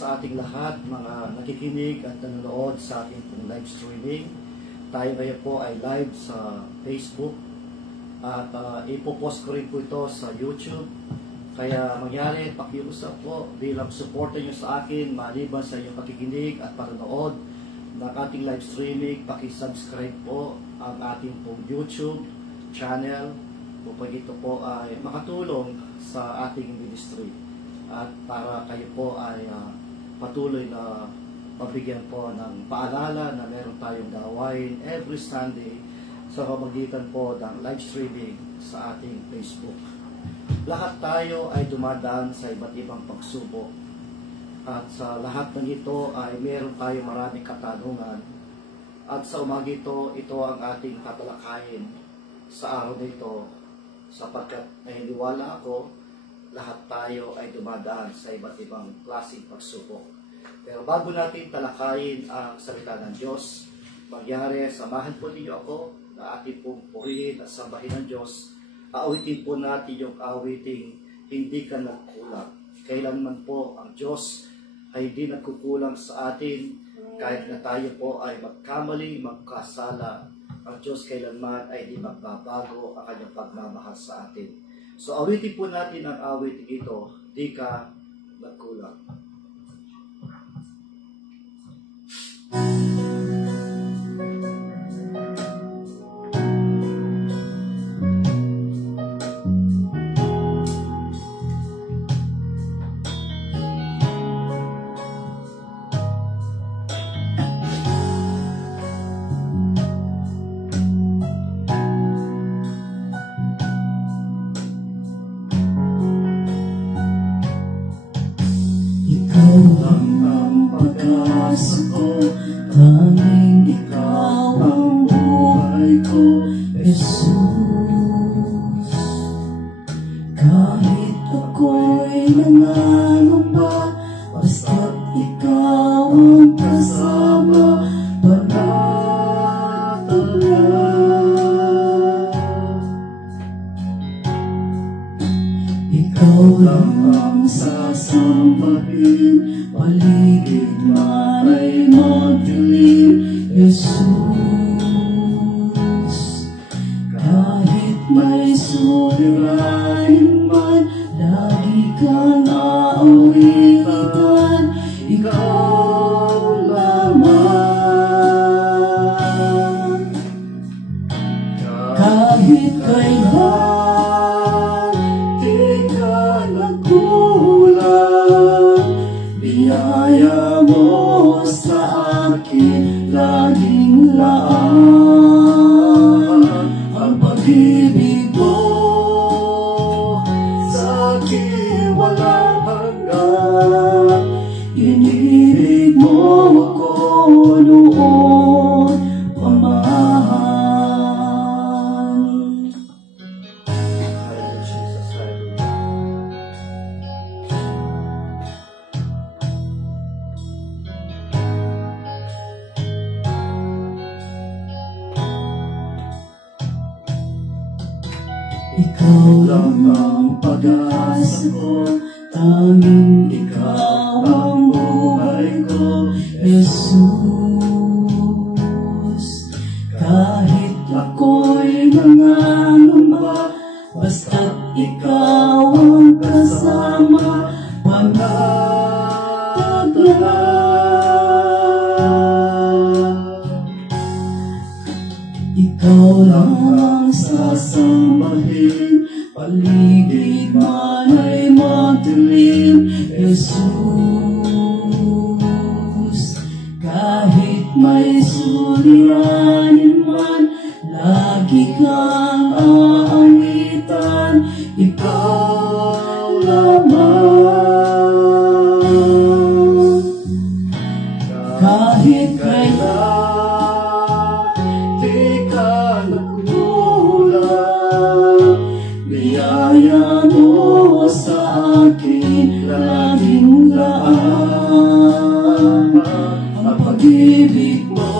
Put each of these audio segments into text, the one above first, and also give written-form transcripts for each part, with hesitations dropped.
sa ating lahat, mga nakikinig at nanonood sa ating live streaming. Tayo ngayon po ay live sa Facebook at ipopost ko rin po ito sa YouTube. Kaya mangyari, pakiusap po bilang supporter nyo sa akin, maliban sa inyong pakikinig at panonood ng ating live streaming, pakisubscribe po ang ating pong YouTube channel upang ito po ay makatulong sa ating ministry at para kayo po ay patuloy na mabigyan po ng paalala na meron tayong gawain every Sunday sa pamamagitan po ng live streaming sa ating Facebook. Lahat tayo ay dumadaan sa iba't ibang pagsubok at sa lahat ng ito ay meron tayong maraming katanungan at sa umaga ito ang ating tatalakayin sa araw na ito sapagkat naniniwala ako lahat tayo ay dumadaan sa iba't ibang klaseng pagsubok. Pero bago natin talakayin ang salita ng Diyos, magyari, samahan po ninyo ako na ating pong purihin at sambahin ng Diyos. Awitin po natin yung awiting hindi ka nagkulang. Kailanman po ang Diyos ay hindi nagkukulang sa atin kahit na tayo po ay magkamali, magkasala. Ang Diyos kailanman ay di magbabago ang kanyang pagmamahal sa atin. So awitin po natin ang awiting ito, di ka nagkulang. Ikaw lang ang pag-asa ko, tanging ikaw ang buhay ko, Jesus. Kahit ako'y nangangamba, basta't ikaw ang kasama, panatala. Ikaw lang ang sasambahin, paligid man ay madilim, Jesus. Kahit may suliranin man, lagi kang aawitan, ikaw lamang. Kahit kailan biyaya mo sa akin laging daan, ang pag-ibig mo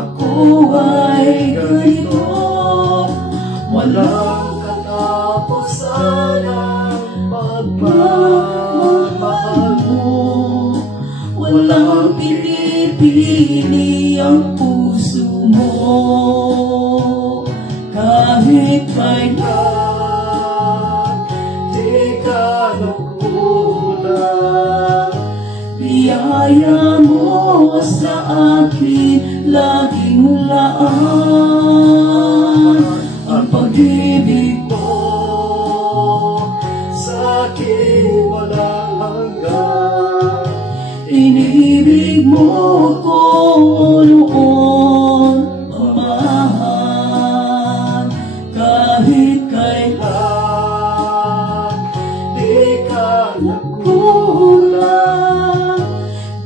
ako ay ganito. Walang katapusan ang pagmamahal mo. Walang pinipili ang puso mo. Kahit kailan di ka nagkulang, biyaya mo sa akin laging laan. Ang pag-ibig mo sa akin walang hanggan. Inibig mo ko noon pamahal. Kahit kailan di ka nagkulang,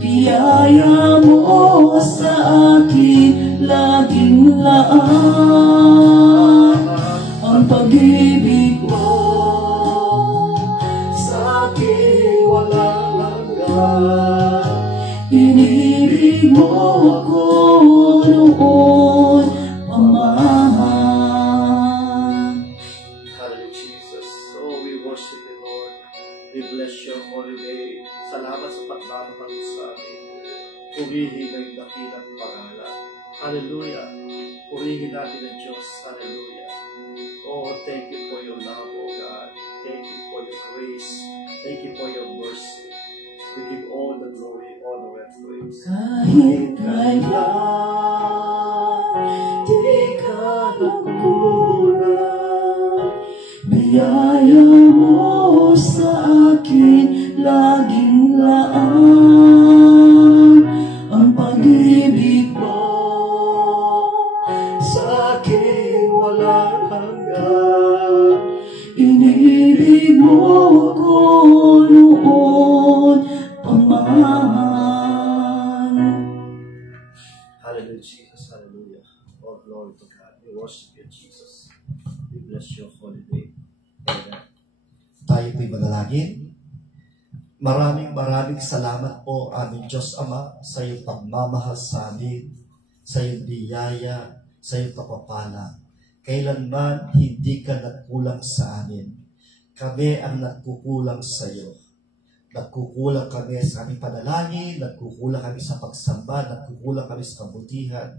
biyaya mo sa akin laging laan. Ang pag-ibig mo sa akin walang hanggan. Inibig mo ako noon pamahal. Hallelujah, Jesus. Oh, we worship you, Lord. We bless your holy name. Salamat sa pagmamahal sa amin. Purihin ang dakilang pangalan. Hallelujah. Purihin natin ang Diyos. Hallelujah. Oh, thank you for your love, oh God. Thank you for your grace. Thank you for your mercy. We give all the glory, honor, and praise. Kahit kailan di ka nagkulang, biyaya mo sa akin laging laan. Ang pag-ibig mo sa akin walang hanggan. Inibig mo ko noon pamahal. Hallelujah, Jesus. Hallelujah. Oh, glory to God. We worship you, Jesus. We bless your holy name. Amen. Tayo po'y manalangin. Maraming salamat po, aming Diyos Ama, sa iyong pagmamahal sa amin, sa iyong biyaya, sa iyong kapapala. Kailanman hindi ka nagkulang sa amin. Kami ang nagkukulang sa iyo. Nagkukulang kami sa aming panalangin, nagkukulang kami sa pagsamba, nagkukulang kami sa kabutihan.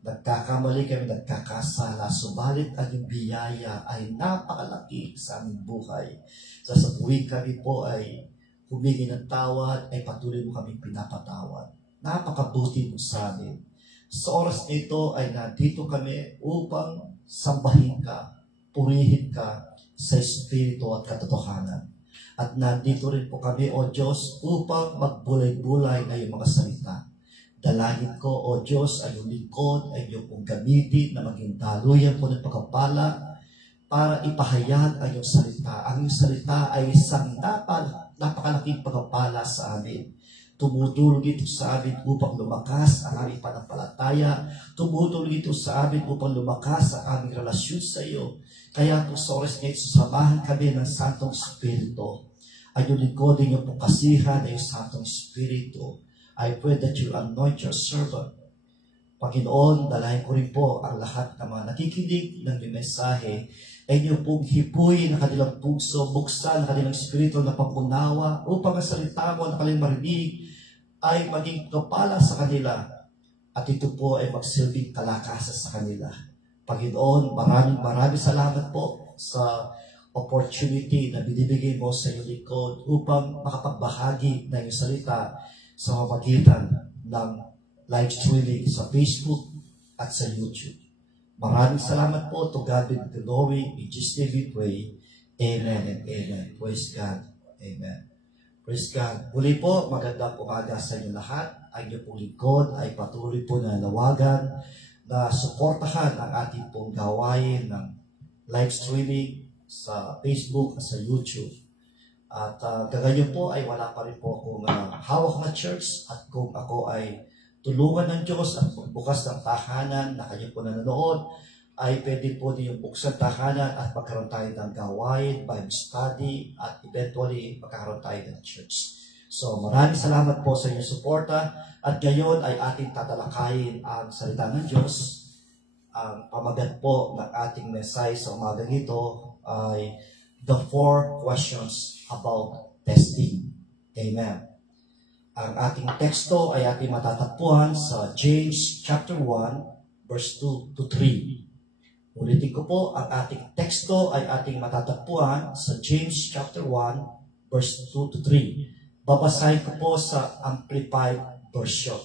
Nagkakamali kami, nagkakasala, subalit ang iyong biyaya ay napakalaki sa aming buhay. Sa tuwing kami po ay humingi ng tawad, ay patuloy mo kami pinapatawad. Napakabuti mo sa amin. Sa oras nito ay nandito kami upang sambahin ka, purihin ka sa Espiritu at katotohanan. At nandito rin po kami, O Diyos, upang magbulay-bulay na iyong mga salita. Dalangin ko, O Diyos, ang iyong lingkod, ay iyong pong gamitin na maging daluyan po ng pagkapala para ipahayag ang iyong salita. Ang iyong salita ay isang napakalaking pagkapala sa amin. Tumutulong ito sa amin upang lumakas ang aming panampalataya. Tumutulong ito sa amin upang lumakas ang aming relasyon sa iyo. Kaya kung sa oras ngayon, susamahan kami ng Santong Espiritu. Ang iyong lingkod, ang iyong pagkasihan, ang iyong Santong Espiritu. I pray that you anoint your servant. Panginoon, dalahin ko rin po ang lahat ng mga nakikinig ng mensahe ay niyo pong hipuin ang kanilang puso, buksan ang kanilang spiritual na pampunawa upang ang salita mo na kanilang marinig ay maging kapala sa kanila at ito po ay magsilbing kalakasan sa kanila. Panginoon, maraming salamat po sa opportunity na binibigay mo sa iyong lingkod upang makapagbahagi ng iyong salita sa pamagitan ng live streaming sa Facebook at sa YouTube. Maraming salamat po. To God be the glory. In Jesus' name we pray. Amen and amen. Praise God. Amen. Praise God. Muli po, magandang umaga sa inyo lahat. Ang inyong pong lingkod ay patuloy po na nawagan na suportahan ang ating pong gawain ng live streaming sa Facebook at sa YouTube. At gagayon po ay wala pa rin po akong hawak na church at kung ako ay tulungan ng Diyos at bukas ng tahanan na kayo po nanonood, ay pwede po niyo buksan tahanan at magkaroon tayo ng gawain, Bible study, at eventually magkakaroon tayo ng church. So maraming salamat po sa inyong suporta at ngayon ay ating tatalakayin ang salita ng Diyos. Ang pamagat po ng ating mensahe sa umagang ito ay the 4 questions about testing. Amen. Ang ating teksto ay ating matatagpuan sa James chapter 1 verse 2 to 3. Ulitin ko po, ang ating teksto ay ating matatagpuan sa James chapter 1 verse 2 to 3. Babasahin ko po sa Amplified Version.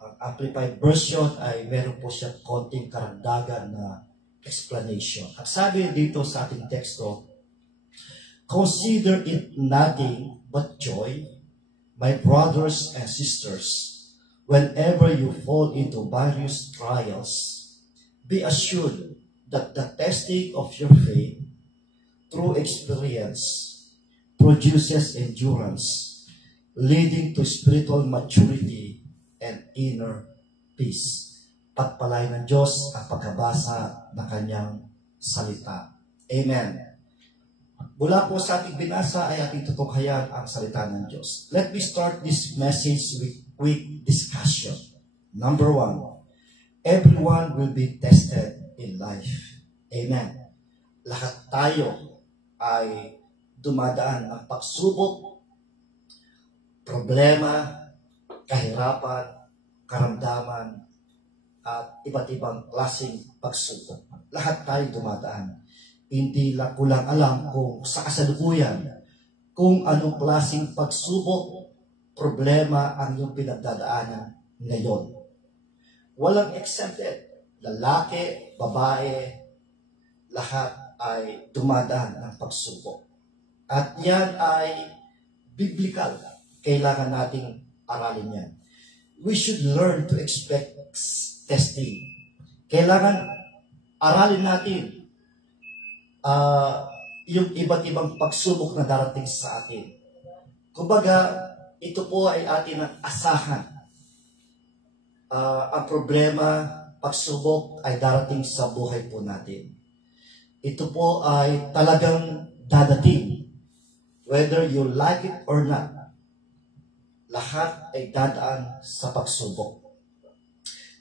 Ang Amplified Version ay meron po siya konting karagdagan na explanation. At sabi dito sa ating teksto, consider it nothing but joy, my brothers and sisters, whenever you fall into various trials. Be assured that the testing of your faith, through experience, produces endurance, leading to spiritual maturity and inner peace. Pagpalain ng Diyos ang pagkabasa ng kanyang salita. Amen. Mula po sa ating binasa ay ating tutunghayan ang salita ng Diyos. Let me start this message with quick discussion. Number 1, everyone will be tested in life. Amen. Lahat tayo ay dumadaan ng pagsubok, problema, kahirapan, karamdaman, at iba't ibang klaseng pagsubok. Lahat tayo dumadaan. Hindi lang ko lang alam kung sa kasalukuyan, kung anong klaseng pagsubok, problema ang iyong pinagdadaanan ngayon. Walang exempted. Lalaki, babae, lahat ay dumadaan ng pagsubok. At yan ay biblical. Kailangan nating aralin yan. We should learn to expect testing. Kailangan aralin natin yung iba't ibang pagsubok na darating sa atin. Kumbaga, ito po ay atin ang asahan. Ang problema, pagsubok ay darating sa buhay po natin. Ito po ay talagang dadating. Whether you like it or not, lahat ay dadaan sa pagsubok.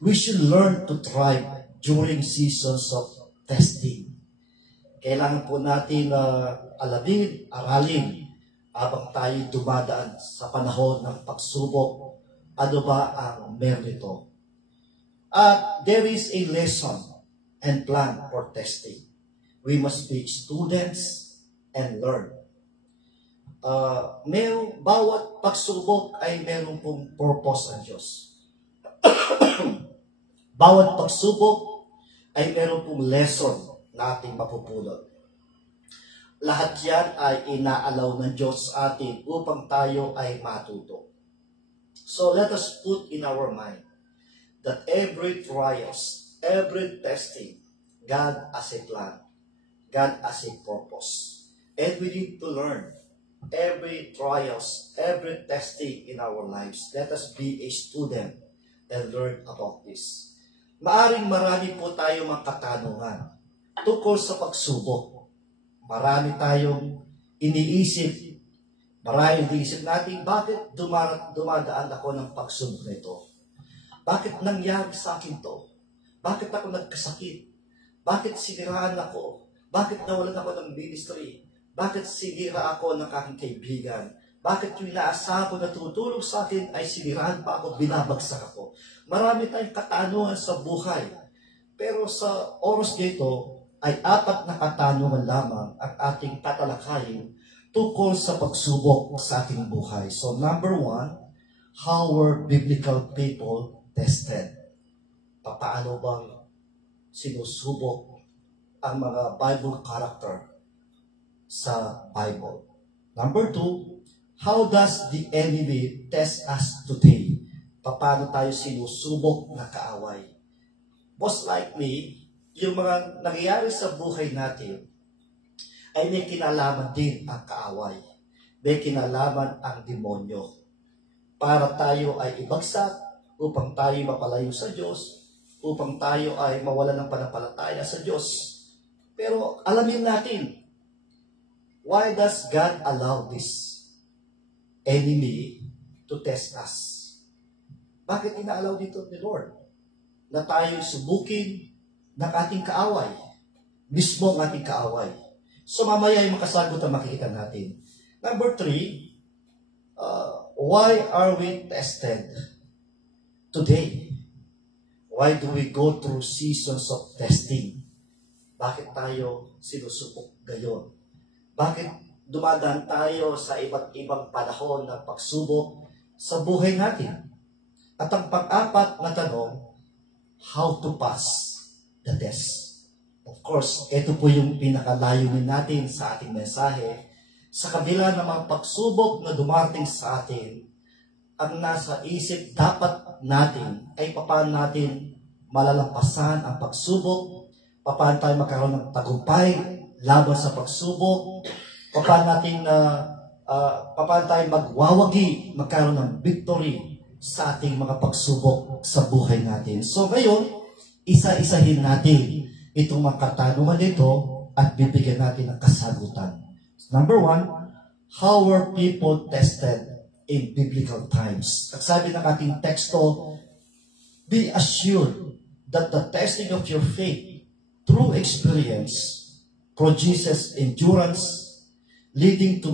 We should learn to thrive during seasons of testing. Kailangan po natin alamin, aralin, habang tayo dumadaan sa panahon ng pagsubok, ano ba ang meron ito? There is a lesson and plan for testing. We must be students and learn. Bawat pagsubok ay meron pong purpose ang Diyos. Bawat pagsubok ay meron pong lesson na ating mapupulot. Lahat yan ay inaalaw ng Diyos sa atin upang tayo ay matuto. So let us put in our mind that every trials, every testing, God has a plan. God has a purpose. And we need to learn every trials, every testing in our lives. Let us be a student and learn about this. Maaring marami po tayo mga katanungan tungkol sa pagsubok. Marami tayong iniisip. Marami iniisip natin, bakit dumadaan ako ng pagsubok nito? Bakit nangyari sa akin to? Bakit ako nagkasakit? Bakit siniraan ako? Bakit nawalan ako ng ministry? Bakit sinira ako ng aking kaibigan? Bakit yung inaasahan ko na tutulong sa akin ay siniraan pa ako, binabagsak ako? Marami tayong katanungan sa buhay. Pero sa oras dito ay 4 na katanungan lamang ang ating tatalakayin tungkol sa pagsubok sa ating buhay. So number 1, how were biblical people tested? Paano bang sinusubok ang mga Bible character sa Bible? Number 2, how does the enemy test us today? Paano tayo sinusubok na kaaway? Most likely, yung mga nangyayari sa buhay natin ay may kinalaman din ang kaaway. May kinalaman ang demonyo. Para tayo ay ibagsak, upang tayo mapalayo sa Diyos, upang tayo ay mawalan ng panampalataya sa Diyos. Pero alamin natin, why does God allow this? enemy to test us. Bakit inaalaw dito ni Lord na tayo subukin ng ating kaaway? Mismo ang ating kaaway. So mamaya yung makasagot ang makikita natin. Number 3, why are we tested today? Why do we go through seasons of testing? Bakit tayo sinusubok gayon? Bakit dumadaan tayo sa iba't ibang panahon ng pagsubok sa buhay natin? At ang pang-apat na tanong, how to pass the test? Of course, ito po yung pinakalayunin natin sa ating mensahe. Sa kabila ng mga pagsubok na dumating sa atin, ang nasa isip dapat natin ay paano natin malalampasan ang pagsubok, paano tayo magkaroon ng tagumpay laban sa pagsubok, paano tayo magwawagi, magkaroon ng victory sa ating mga pagsubok sa buhay natin. So ngayon, isa-isahin natin itong mga katanungan nito at bibigyan natin ng kasagutan. Number 1, how were people tested in biblical times? At sabi ng ating teksto, be assured that the testing of your faith through experience produces endurance, leading to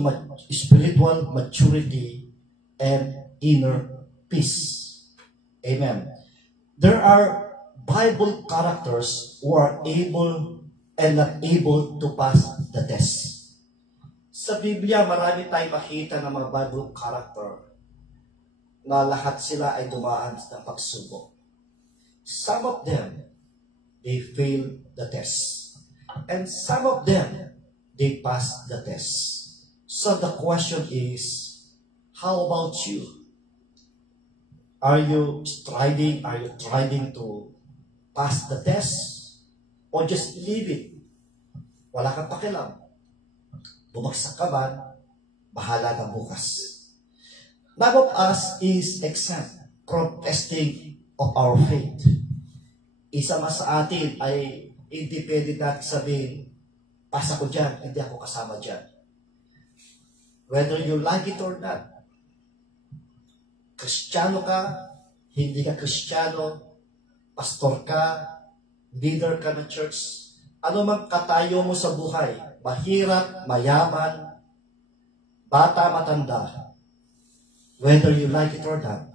spiritual maturity and inner peace. Amen. There are Bible characters who are able and not able to pass the test. Sa Biblia, marami tayong makita ng mga Bible character na lahat sila ay dumaan ng pagsubok. Some of them, they failed the test. And some of them, they passed the test. So the question is, how about you? Are you striving to pass the test? Or just leave it? Wala kang pakialam. Bumagsak ka man, bahala na bukas. None of us is exempt from testing of our faith. Isa man sa atin ay hindi pwede natin sabihin, pasa ko dyan, hindi ako kasama dyan. Whether you like it or not, Kristiyano ka, hindi ka Kristiyano, pastor ka, leader ka ng church, ano mang katayo mo sa buhay, mahirap, mayaman, bata, matanda, whether you like it or not,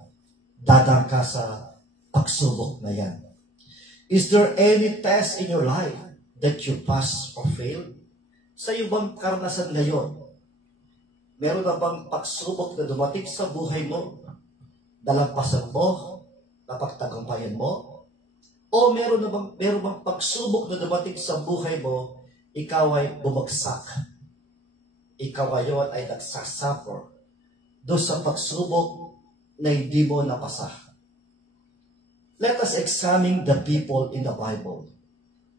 dadang ka sa pagsubok na yan. Is there any test in your life that you pass or fail? Sa ibang karanasan ngayon, meron na bang pagsubok na dumating sa buhay mo, nalampasan mo, napagtagumpayan mo? O meron bang pagsubok na dumating sa buhay mo, ikaw ay bumagsak. Ikaw ngayon ay nagsasuffer doon sa pagsubok na hindi mo napasa. Let us examine the people in the Bible.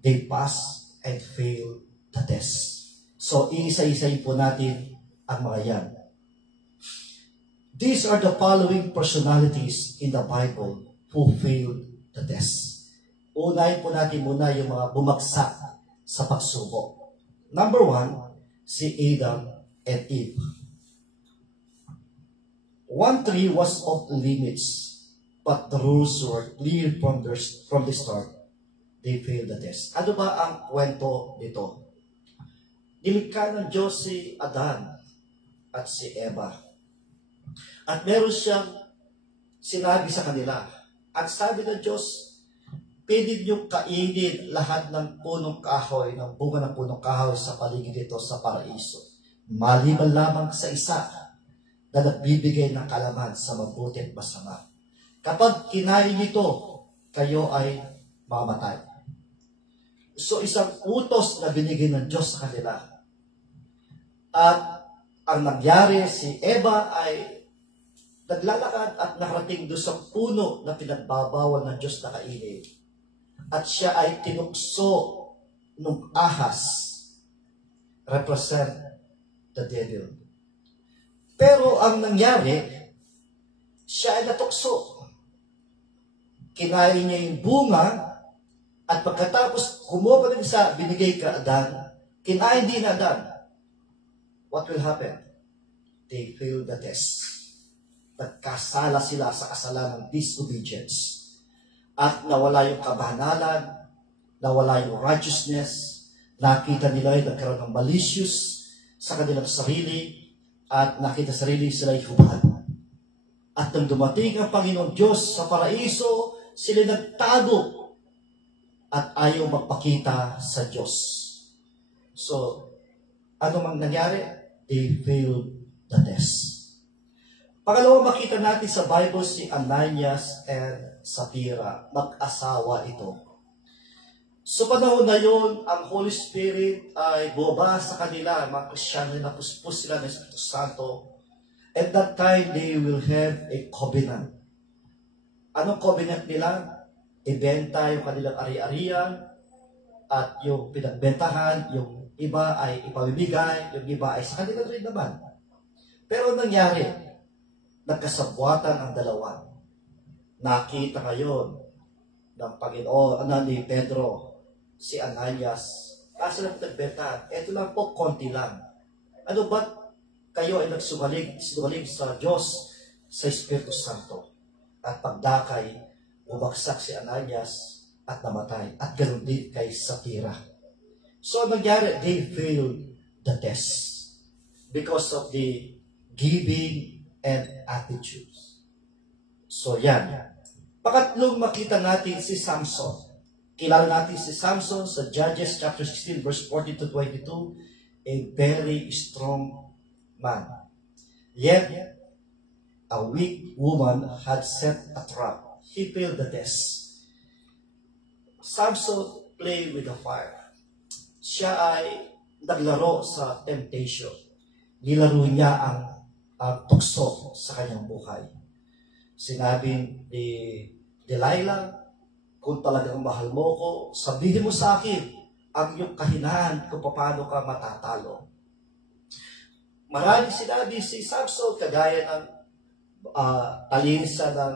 They pass and fail the test. So, iisa-isayin po natin ang mga yan. These are the following personalities in the Bible who failed the test. Unahin po natin muna yung mga bumagsak sa pagsubok. Number 1, si Adam and Eve. 1:3 was off limits, but the rules were clear from the start. They failed the test. Ano ba ang kwento nito? Nilikha ng Diyos si Adan at si Eva. At meron siyang sinabi sa kanila. At sabi ng Diyos, pwede niyo kainin lahat ng punong kahoy, ng bunga ng punong kahoy sa paligid dito sa paraiso. Maliban lamang sa isa na nagbibigay ng kalaman sa mabuti at masama. Kapag kinain nito, kayo ay mamatay. So isang utos na binigay ng Diyos sa kanila. At ang nangyari, si Eva ay naglalakad at nakarating doon sa puno na pinagbabawal ng Diyos na kainin. At siya ay tinukso ng ahas, represent the devil. Pero ang nangyari, siya ay natukso. Kinain niya yung bunga, at pagkatapos kumuha pa ng isa, binigay ka Adan, kinain din Adan. What will happen? they failed the test. Nagkasala sila sa kasalanan ng disobedience. At nawala yung kabanalan, nawala yung righteousness, nakita nila ay nagkaroon ng malicious sa kanilang sarili, at nakita sarili sila ay hubad. At nang dumating ang Panginoon Diyos sa paraiso, sila nagtago at ayaw magpakita sa Diyos. So, ano mang nangyari? They failed the test. Pangalawa, makita natin sa Bible si Ananias and Sapphira. Mag-asawa ito. So panahon na yun, ang Holy Spirit ay bumaba sa kanila. Mga Kristyano na puspos sila ng Espiritu Santo. At that time, they will have a covenant. Anong covenant nila? Ibenta yung kanilang ari-arian at yung pinagbentahan, yung iba ay ipamimigay, yung iba ay sa kanila rin naman. Pero nangyari, nagkasabwatan ang dalawa. Nakita ngayon ng Panginoon, ni Pedro, si Ananias, sila nagbenta. Ito lang po, konti lang. Ano ba't kayo ay nagsugaling sa Diyos, sa Espiritu Santo? At pagdakay, bumagsak si Ananias at namatay. At ganoon din kay Sapphira. So, nangyari, they failed the test because of the giving and attitudes. So, yan. Pangatlong makita natin si Samson. Kilala natin si Samson sa Judges chapter 16, verse 14 to 22, a very strong man. Yet, a weak woman had set a trap. He failed the test. Samson played with the fire. Siya ay naglaro sa temptation. Nilaro niya ang tukso sa kanyang buhay. Sinabi ni Delilah, kung talagang mahal mo ko, sabihin mo sa akin ang iyong kahinaan kung paano ka matatalo. Maraming sinabi si Samson, kagaya ng talisa ng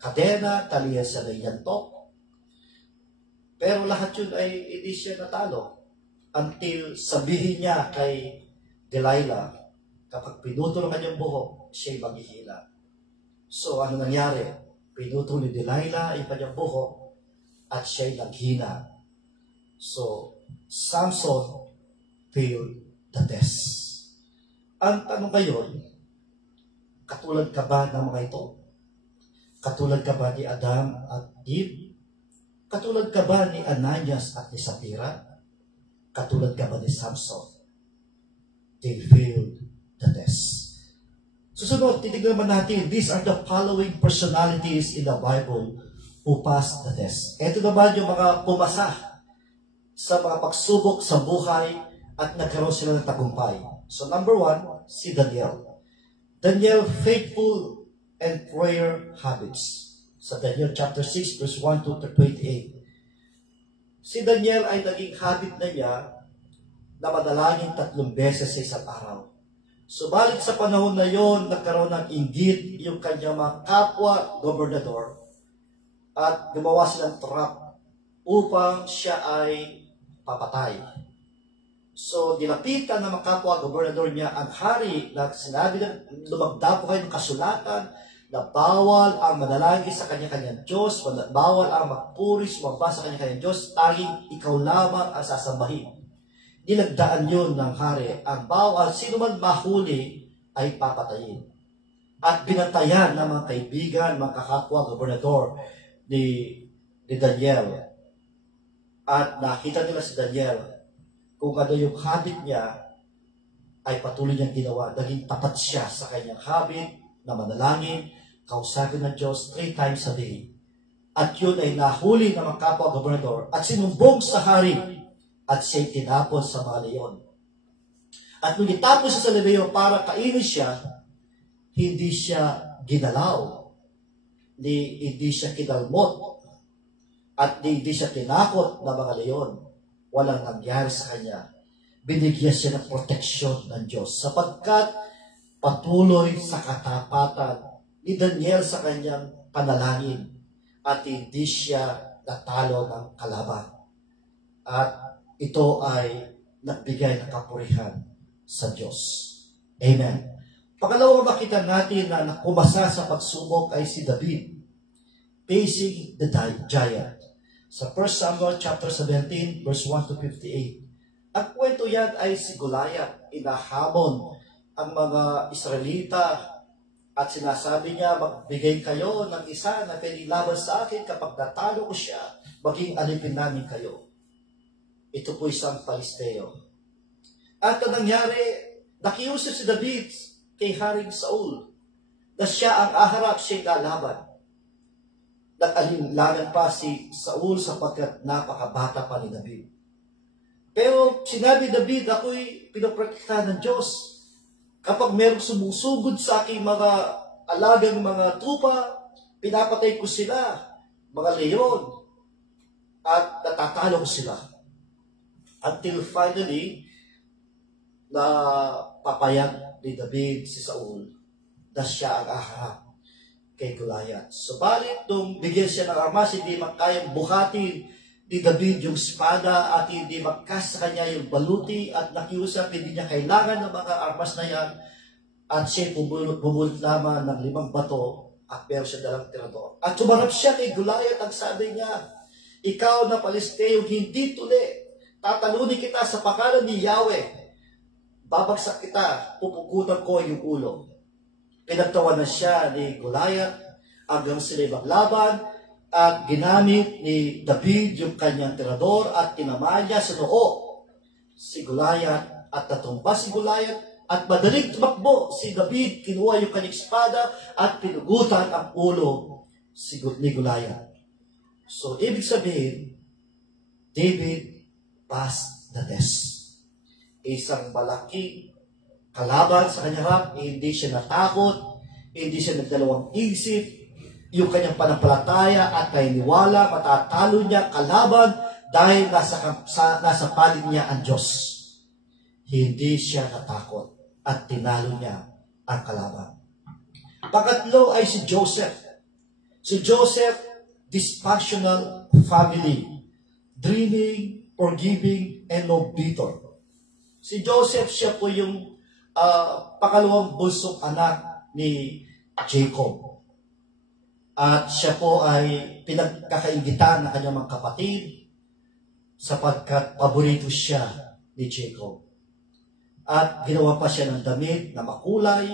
kadena, talisa ng yantok. Pero lahat yun ay hindi siya natalo until sabihin niya kay Delilah, kapag pinutol ang kanyang buhok, siya'y maghihila. So, ano nangyari? Pinutol ni Delilah ang kanyang buhok at siya'y naghina. So, Samson failed the test. Ang tanong ngayon, katulad ka ba ng mga ito? Katulad ka ba ni Adam at Eve? Katulad ka ba ni Ananias at ni Sapphira? Katulad ka ba ni Samson? They failed the test. Susunod, titignan natin, these are the following personalities in the Bible who passed the test. Ito naman yung mga pumasa sa mga pagsubok sa buhay at nagkaroon sila ng tagumpay. So number 1, si Daniel. Daniel, faithful and prayer habits. Sa Daniel chapter 6, verse 1 to 28. Si Daniel ay naging habit na niya na madalangin 3 beses sa isang araw. Subalit sa panahon na yon, nagkaroon ng inggit yung kanyang mga kapwa gobernador at gumawa silang trap upang siya ay papatay. So, dilapitan ng mga kapwa gobernador niya ang hari na sinabi na lumagda po kayo ng kasulatan na bawal ang manalangin sa kanya-kanyang Diyos, bawal ang magpuri, sumamba sa kanya-kanyang Diyos, tanging ikaw lamang ang sasambahin. Nilagdaan yun ng hari. Ang bawal, sino man mahuli, ay papatayin. At binantayan ng mga kaibigan, mga kakapwa, gobernador ni Daniel. At nakita nila si Daniel, kung ano yung habit niya, ay patuloy niyang ginawa. Naging tapat siya sa kanyang habit na manalangin, kausapin ng Diyos 3 times a day. At yun ay nahuli ng mga kapwa gobernador at sinumbong sa hari. At siya'y tinapon sa mga leon. At nung itapon siya sa leon para kainin siya, hindi siya ginalaw, hindi siya kinalmot, at hindi siya tinakot ng mga leon. Walang nangyari sa kanya. Binigyan siya ng proteksyon ng Diyos sapagkat patuloy sa katapatan ni Daniel sa kanyang panalangin at hindi siya natalo ng kalaban. At ito ay nagbigay ng kapurihan sa Diyos. Amen. Pangalawa, makita natin na nakumasa sa pagsubok ay si David, facing the giant. Sa 1 Samuel chapter 17, verse 1 to 58. Ang kwento yan ay si Goliath. Inahamon ang mga Israelita at sinasabi niya, magbigay kayo ng isa na pinilaban sa akin. Kapag natalo ko siya, maging alipin namin kayo. Ito po isang Palisteo. At ang nangyari, nakiusap si David kay Haring Saul na siya ang aharap, siya lalaban. Nag-alinlangan pa si Saul sapagkat napakabata pa ni David. Pero sinabi David, ako'y pinoprotektahan ng Diyos. Kapag merong sumusugod sa aking mga alagang mga trupa, pinapatay ko sila, mga leon, at natatalo ko sila. Until finally, na papayag ni David si Saul na siya ang aharap kay Goliath. Subalit, nung bigyan siya ng armas, hindi makayang buhatin ni David yung espada at hindi magkas sa kanya yung baluti at nakiusap, hindi niya kailangan ng mga armas na yan at siya bumulot lamang ng 5 bato at meron siya dalang tirador. At sumarap siya kay Goliath, ang sabi niya, ikaw na Palisteo, hindi tuli, tatalunin kita sa pangalan ni Yahweh, babagsak kita, pupugutan ko yung ulo. Pinagtawanan siya ni Goliath hanggang sila maglaban at ginamit ni David yung kanyang tirador at tinamaan niya sa noo si Goliath at natumba si Goliath at madaling tumakbo si David, kinuha yung kanyang espada at pinugutan ang ulo ni Goliath. So, ibig sabihin, David passed the test. Isang malaking kalaban sa kanyang harap, hindi siya natakot, hindi siya nagdalawang isip, yung kanyang panampalataya at paniniwala, matatalo niya kalaban dahil nasa palig niya ang Diyos. Hindi siya natakot at tinalo niya ang kalaban. Pangatlo ay si Joseph. Si Joseph, dysfunctional family, dreaming, forgiving, and no bitter. Si Joseph, siya po yung pangalawang bunsong anak ni Jacob. At siya po ay pinagkakaingitan ng kanyang mga kapatid sapagkat paborito siya ni Jacob. At ginawa pa siya ng damit na makulay.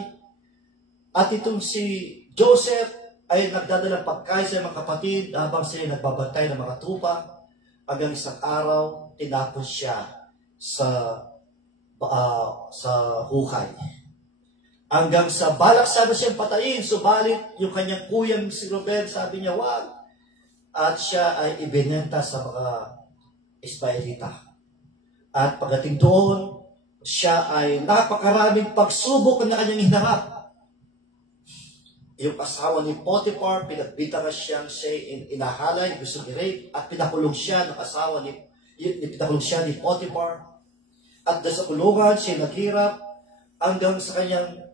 At itong si Joseph ay nagdadala pagkain sa mga kapatid habang sila nagbabantay ng mga trupa. Hanggang isang araw, tinapon siya sa hukay. Hanggang sa balak sana siyang patayin, subalit yung kanyang kuyang si Ruben, sabi niya, wag. At siya ay ibinenta sa mga Israelita. At pagdating doon, siya ay napakaraming pagsubok na kanyang hinarap. Yung asawa ni Potiphar, pinagbintangan siyang inahalay, gusto i-rape, at pinakulong siya ng asawa pinakulong siya ni Potiphar. At sa kulungan, siya naghirap hanggang sa kanyang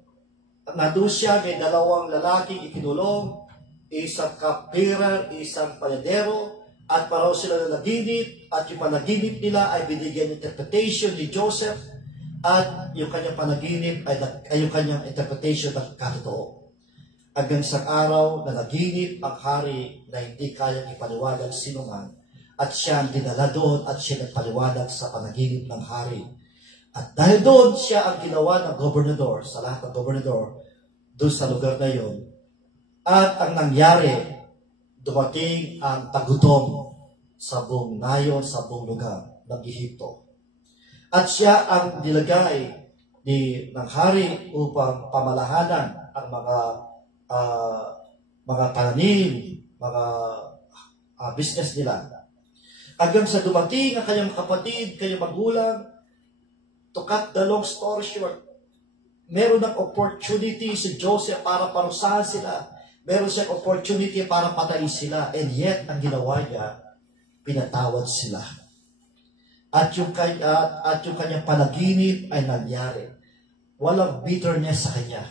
nandun siya, may 2 lalaking ikinulong, isang cupbearer, isang panadero, at paraw sila na naginip, at yung panaginip nila ay binigyan ng interpretation ni Joseph, at yung kanyang panaginip ay yung kanyang interpretation ng katotoo. Hanggang sa araw na naginip ang hari na hindi kayang ipaliwanag sino man, at siya ang dinala doon at siya nagpaliwanag sa panaginip ng hari. At dahil doon, siya ang ginawa ng gobernador, sa lahat ng gobernador, doon sa lugar na yun. At ang nangyari, dumating ang tagutom sa buong nayon, sa buong lugar ng Ehipto. At siya ang nilagay ng hari upang pamalahanan ang mga tanim, mga business nila. Hanggang sa dumating ang kanyang kapatid, kanyang magulang. To cut the long story short, meron ng opportunity si Joseph para parusahan sila. Meron siyang opportunity para patayin sila. And yet, ang ginawa niya, pinatawad sila. At yung kanyang panaginip ay nangyari. Walang bitterness sa kanya.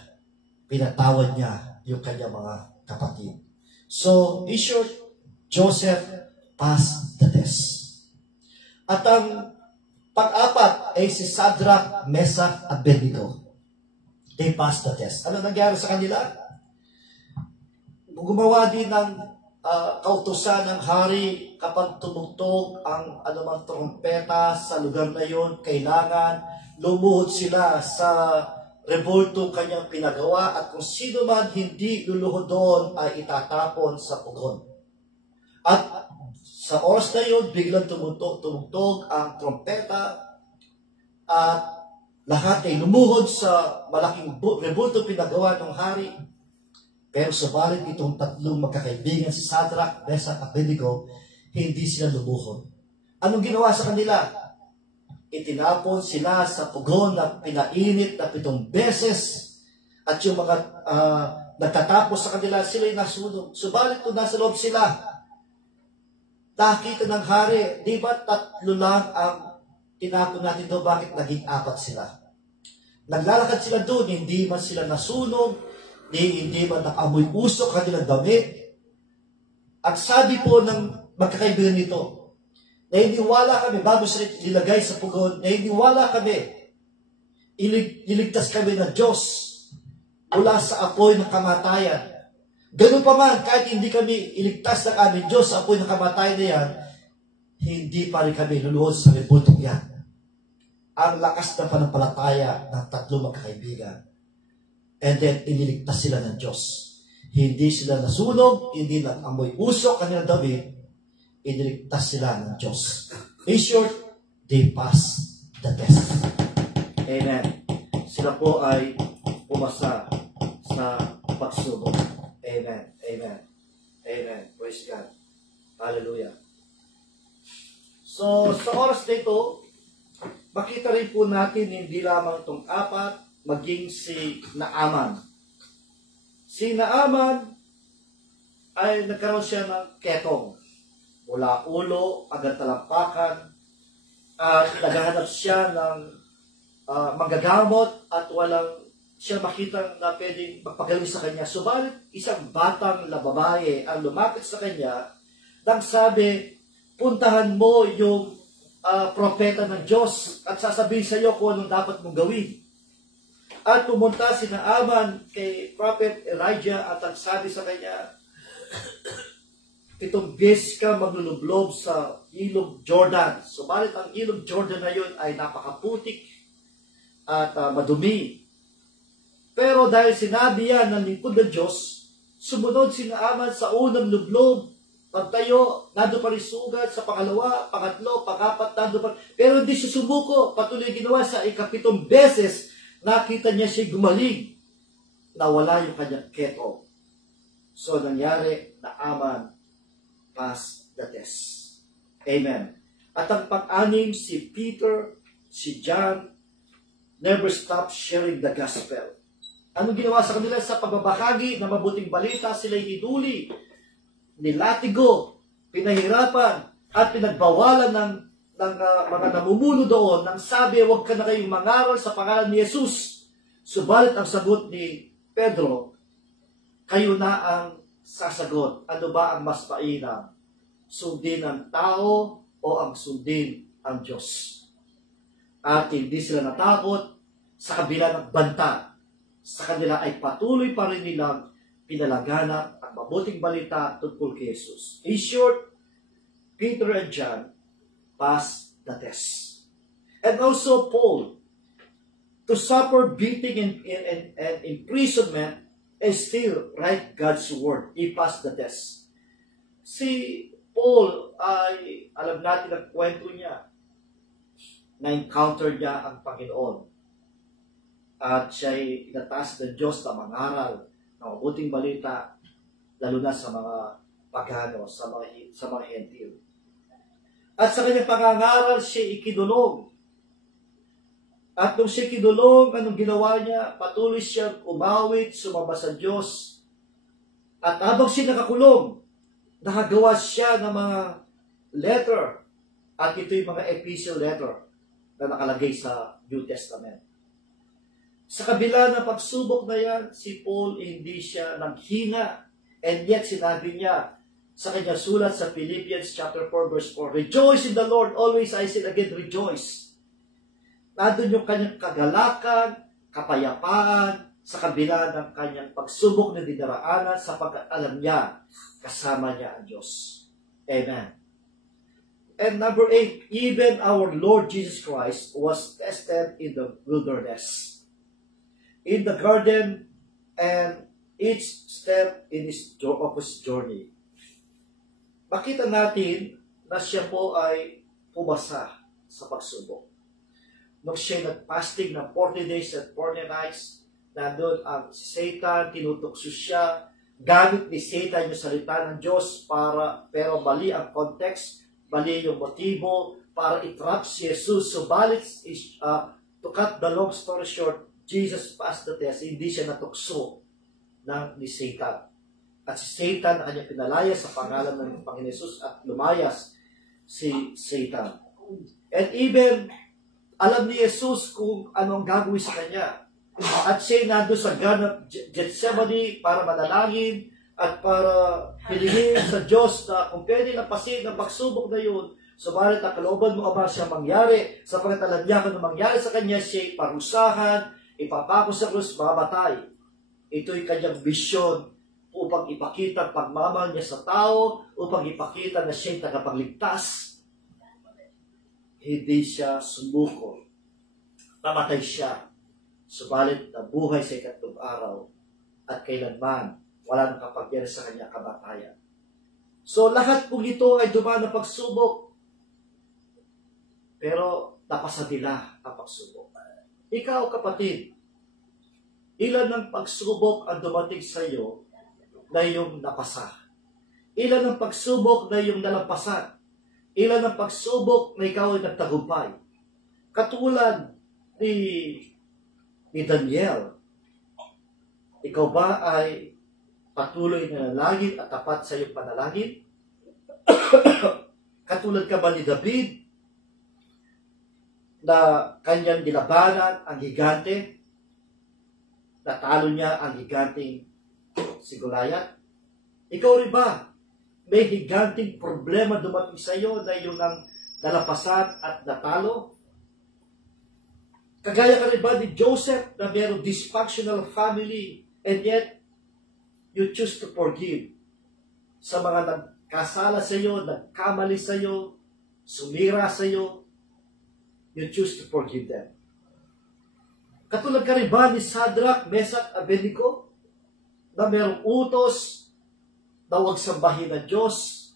Pinatawad niya yung kanyang mga kapatid. So, in short, Joseph passed the test. At ang Pang-apat ay si Shadrach, Meshach, Abednego. They passed the test. Ano nangyari sa kanila? Gumawa din ng kautusan ng hari kapag tumugtog ang anumang trompeta sa lugar na yon, kailangan lumuhod sila sa revoltong kanyang pinagawa at kung sino man hindi luluhod doon ay itatapon sa pugon. At sa oras na yun, biglang tumugtog ang trompeta at lahat ay lumuhod sa malaking revoltong pinagawa ng hari. Pero subalit itong tatlong magkakaibigan, si Shadrach, Meshach, Abednego, hindi sila lumuhod. Anong ginawa sa kanila? Itinapon sila sa pugon na pinainit na 7 beses at yung mga nagtatapos sa kanila, sila'y nasunog. Subalit kung nasa loob sila, nakita ng hari, di ba 3 lang ang tinapon natin doon, bakit naging 4 sila? Naglalakad sila doon, hindi man sila nasunog, hindi man nakamoy usok kanilang damit. At sabi po ng magkakaibigan nito, nainiwala kami, bago sila nilagay sa pugon, nainiwala kami, iligtas kami ng Diyos mula sa apoy ng kamatayan. Ganun pa man, kahit hindi kami iligtas ng aming Diyos sa apoy ng kamatayan na yan, hindi pa rin kami luluhod sa revoltong yan. Ang lakas na panampalataya ng 3 magkakaibigan. And then, iniligtas sila ng Diyos. Hindi sila nasunog, hindi nag-amoy usok kanilang damit, iniligtas sila ng Diyos. In short, they passed the test. Amen. Sila po ay pumasa sa pagsubok. Amen. Amen. Amen. Praise God. Hallelujah. So, sa oras na ito, makita rin po natin hindi lamang itong 4, maging si Naaman. Si Naaman ay nagkaroon siya ng ketong. Mula ulo, hanggang talampakan. At naghahanap siya ng manggagamot at walang siya makita na pwedeng magpagaling sa kanya. Subalit, isang batang na babae ang lumapit sa kanya nang sabi, puntahan mo yung propeta ng Diyos at sasabihin sa iyo kung anong dapat mong gawin. At pumunta si Naaman kay Prophet Elijah at ang sabi sa kanya, 7 beses ka maglulublob sa ilog Jordan. Subalit ang ilog Jordan na yun ay napakaputik at madumi. Pero dahil sinabi yan ng lingkod ng Diyos, sumunod si Naaman sa unang lublob. Pagtayo, nando pa rin sugat sa pangalawa, pangatlo, pangapat, nando pa. Pero hindi siya sumuko. Patuloy ginawa sa 7 beses. Nakita niya siya gumaling. Nawala yung kanyang keto. So, nangyari, Naaman passed the test. Amen. At ang pang-anim, si Peter, si John, never stopped sharing the gospel. Anong ginawa sa kanila sa pagbabahagi ng mabuting balita? Sila'y hinuli, nilatigo, pinahirapan, at pinagbawalan ng mga namumuno doon nang sabi, huwag ka na kayong mangaral sa pangalan ni Jesus. Subalit ang sagot ni Pedro, kayo na ang sasagot. Ano ba ang mas mainam? Sundin ang tao o ang sundin ang Diyos? At hindi sila natakot sa kabila ng banta. Sa kanila ay patuloy pa rin nilang pinalaganap ang mabuting balita tungkol kay Jesus. In short, Peter and John passed the test. And also Paul, to suffer beating and imprisonment and still write God's word. He passed the test. Si Paul ay, alam natin ang kwento niya, na-encounter niya ang Panginoon. At siya'y inataas ng Diyos na mangaral ng mabuting balita, lalo na sa mga pagano, sa mga hentil. At sa kanyang pangangaral, siya ikinulong. At nung siya ikinulong, anong ginawa niya? Patuloy siyang umawit, sumamba sa Diyos. At habang siya nakakulong, nakagawa siya ng mga letter. At ito yung mga epistle letter na nakalagay sa New Testament. Sa kabila ng pagsubok na yan, si Paul hindi siya naghina. And yet sinabi niya, sa kanyang sulat sa Philippians chapter 4 verse 4, rejoice in the Lord, always I say again, rejoice. Nandun yung kanyang kagalakan, kapayapaan, sa kabila ng kanyang pagsubok na dinaraanan sapagkat alam niya, kasama niya ang Diyos. Amen. And number 8, even our Lord Jesus Christ was tested in the wilderness, in the garden, and each step of his journey. Makita natin na siya po ay pumasa sa pagsubok. Nung siya nag-fasting ng 40 days and 40 nights, nandun ang Satan, tinutukso siya, gamit ni Satan yung salita ng Diyos pero mali ang context, mali yung motibo, para i-trap si Jesus. Subalit, to cut the long story short, Jesus passed the test, hindi siya natukso ni Satan. At si Satan ang kanyang pinalaya sa pangalan ng Panginoon Jesus at lumayas si Satan. And even, alam ni Jesus kung anong gagawin sa kanya. At siya nandun sa Garden of Gethsemane para manalangin at para hilingin sa Diyos na kung pwede lapasin ang pagsubok na yun, subalit ang kalooban mo ama siya mangyari, sapagkat alam niya kung mangyari sa kanya, siya parusahan, ipapako sa krus, mamatay. Ito'y kanyang misyon upang ipakita ang pagmamahal niya sa tao, upang ipakita na siya'y tagapagligtas. Hindi siya sumuko. Namatay siya. Subalit nabuhay sa ikatlong araw at kailanman wala nang kapagyari sa kanya kamatayan. So lahat po ito ay dumaan ng pagsubok. Pero napasa nila ang pagsubok. Ikaw kapatid, ilan ng pagsubok ang dumating sa iyo na iyong napasa? Ilan ng pagsubok na iyong nalampasan? Ilan ng pagsubok na ikaw ay nagtagumpay? Katulad ni Daniel, ikaw ba ay patuloy na nanalangin at tapat sa iyong panalangin? Katulad ka ba ni David na kanyang nilabanan ang higante? Natalo niya ang higanteng si Goliath? Ikaw rin ba? May higanting problema dumating sa iyo na iyong nang nalapasan at natalo? Kagaya ka rin ba ni Joseph na mayroong dysfunctional family and yet you choose to forgive sa mga nagkasala sa iyo, nagkamali sa iyo, sumira sa iyo, you choose to forgive them. Katulad ka rin ba ni Shadrach, Meshach, Abednego na mayroong utos na huwag sambahin ng Diyos,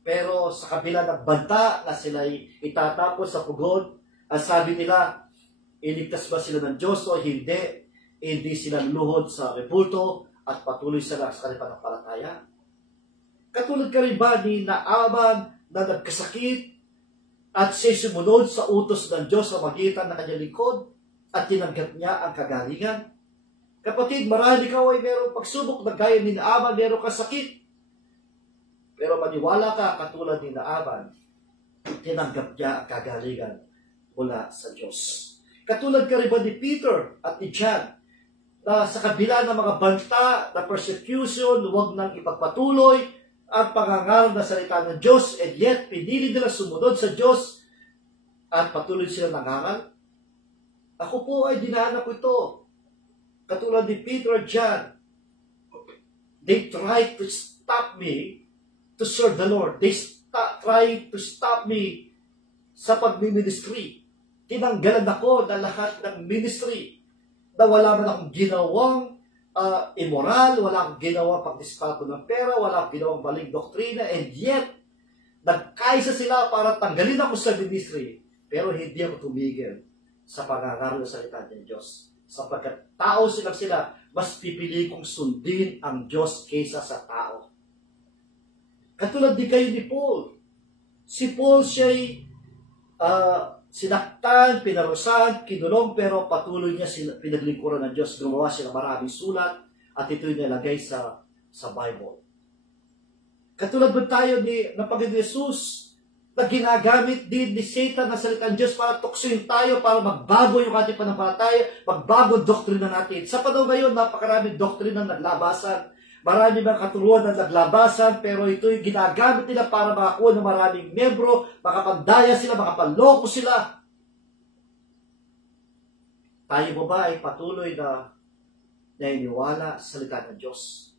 pero sa kabila ng banta na sila'y itatapos sa pugon, ang sabi nila, iligtas ba sila ng Diyos o hindi? Hindi sila luhod sa repulto at patuloy sila sa kanilang pananampalataya. Katulad ka rin ba ni Naaman na nagkasakit at siya sumunod sa utos ng Diyos sa magitan ng kanyang likod at tinanggap niya ang kagalingan? Kapatid, marahil ikaw ay mayroong pagsubok na gaya ni Naaman, mayroong kasakit. Pero maniwala ka, katulad ni Naaman, tinanggap niya ang kagalingan mula sa Diyos. Katulad ka rin ba ni Peter at ni John, na sa kabila ng mga banta na persecution, huwag nang ipagpatuloy ang pangangaral na salita ng Diyos, and yet pinili nila sumunod sa Diyos at patuloy sila nangangal? Ako po ay dinahanan ko ito. Katulad ni Peter at John, they tried to stop me to serve the Lord. They tried to stop me sa pagmiministry. Tinanggalan ako na lahat ng ministry na wala man akong ginawang immoral, wala akong ginawang pagdiskalpo ng pera, wala akong ginawang maling doktrina, and yet, nagkaisa sila para tanggalin ako sa ministry, pero hindi ako tumigil sa pangangaral ng salita ng Diyos. Sapagkat tao sila, mas pipili kong sundin ang Diyos kaysa sa tao. Katulad din kayo ni Paul. Si Paul siya'y sinaktan, pinarusahan, kinulong, pero patuloy niya pinaglingkuran ng Diyos. Gumawa siya ng maraming sulat at ito'y nilagay sa Bible. Katulad ba tayo ng Panginoon Jesus na ginagamit din ni Satan na salita ng Diyos para tuksoin tayo, para magbago yung ating panampalataya, magbago ang doktrina natin. Sa panahon ngayon, napakaraming doktrina naglabasan. Marami mga katuruan na naglabasan, pero ito'y ginagamit nila para makakuha ng maraming membro, makapandaya sila, makapanloko sila. Tayo ba ba ay patuloy na naniniwala sa salita ng Diyos?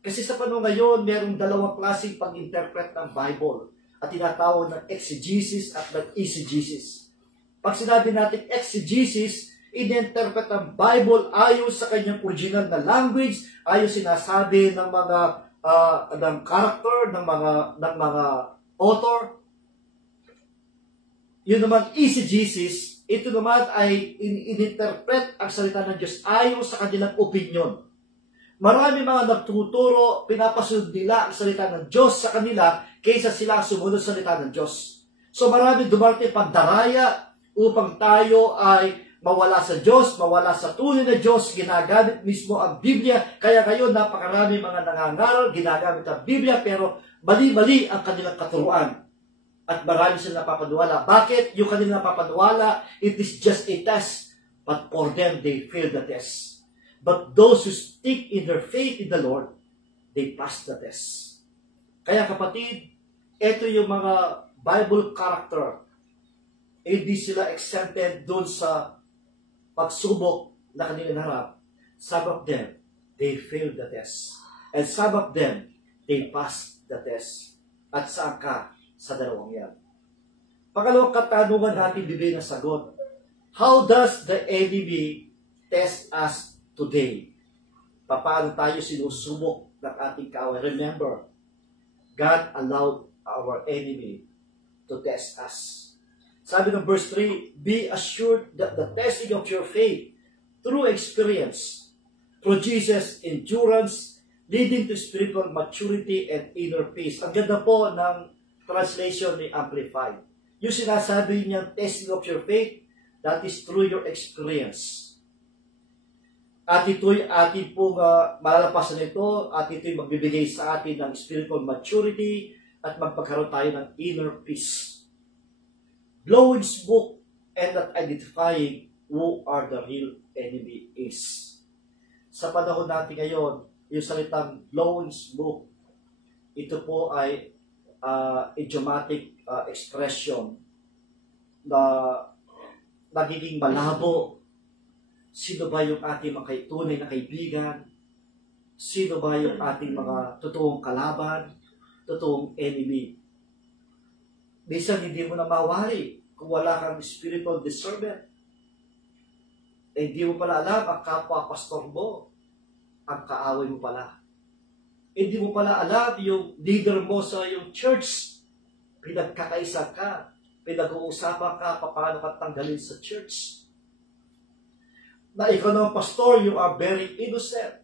Kasi sa panahon ngayon, merong dalawang klaseng pag-interpret ng Bible at tinatawag ng exegesis at ng eisegesis. Pag sinabi natin exegesis, in-interpret ang Bible ayon sa kanyang original na language, ayon sinasabi ng mga ng character, ng mga author. Yun naman, eisegesis, ito naman ay in-interpret ang salita ng Diyos ayon sa kanilang opinion. Marami mga nagtuturo, pinapasunod nila ang salita ng Diyos sa kanila kaysa sila sumunod sa salita ng Diyos. So marami dumarating pagdaraya upang tayo ay mawala sa Diyos, mawala sa tunay na Diyos, ginagamit mismo ang Biblia. Kaya ngayon, napakarami mga nangangaral, ginagamit ang Biblia, pero mali-mali ang kanilang katuruan. At marami silang napapaniwala. Bakit? Yung kanilang napapaniwala, it is just a test. But for them, they fail the test. But those who stick in their faith in the Lord, they pass the test. Kaya kapatid, ito yung mga Bible character. Hindi sila exempted dun sa pagsubok na kanilang harap. Some of them, they failed the test. And some of them, they passed the test. At saan ka sa dalawang yan? Pangalawang katanungan natin bibigyan ng sagot. How does the enemy test us today? Paano tayo sinusubok ng ating kaaway? Remember, God allowed our enemy to test us. Sabi ng verse 3, be assured that the testing of your faith through experience produces endurance, leading to spiritual maturity and inner peace. Ang ganda po ng translation ni Amplified. Yung sinasabi niya, testing of your faith, that is through your experience. At ito'y atin pong malalapasan ito, at ito'y magbibigay sa atin ng spiritual maturity at magpagkaroon tayo ng inner peace. Blowing smoke and not identifying who are the real enemy is. Sa panahon natin ngayon, yung salitang blowing smoke, ito po ay idiomatic expression na nagiging malabo. Sino ba yung ating mga tunay na kaibigan? Sino ba yung ating mga totoong kalaban? Totoong enemy? Minsan hindi mo na mawari kung wala kang spiritual discernment. Hindi mo pala alam ang kapwa-pastor mo, ang kaaway mo pala. Hindi mo pala alam yung leader mo sa yung church. Pinagkakaisa ka, pinag-uusapan ka, paano ka tanggalin sa church. Na ikaw ng pastor, you are very innocent.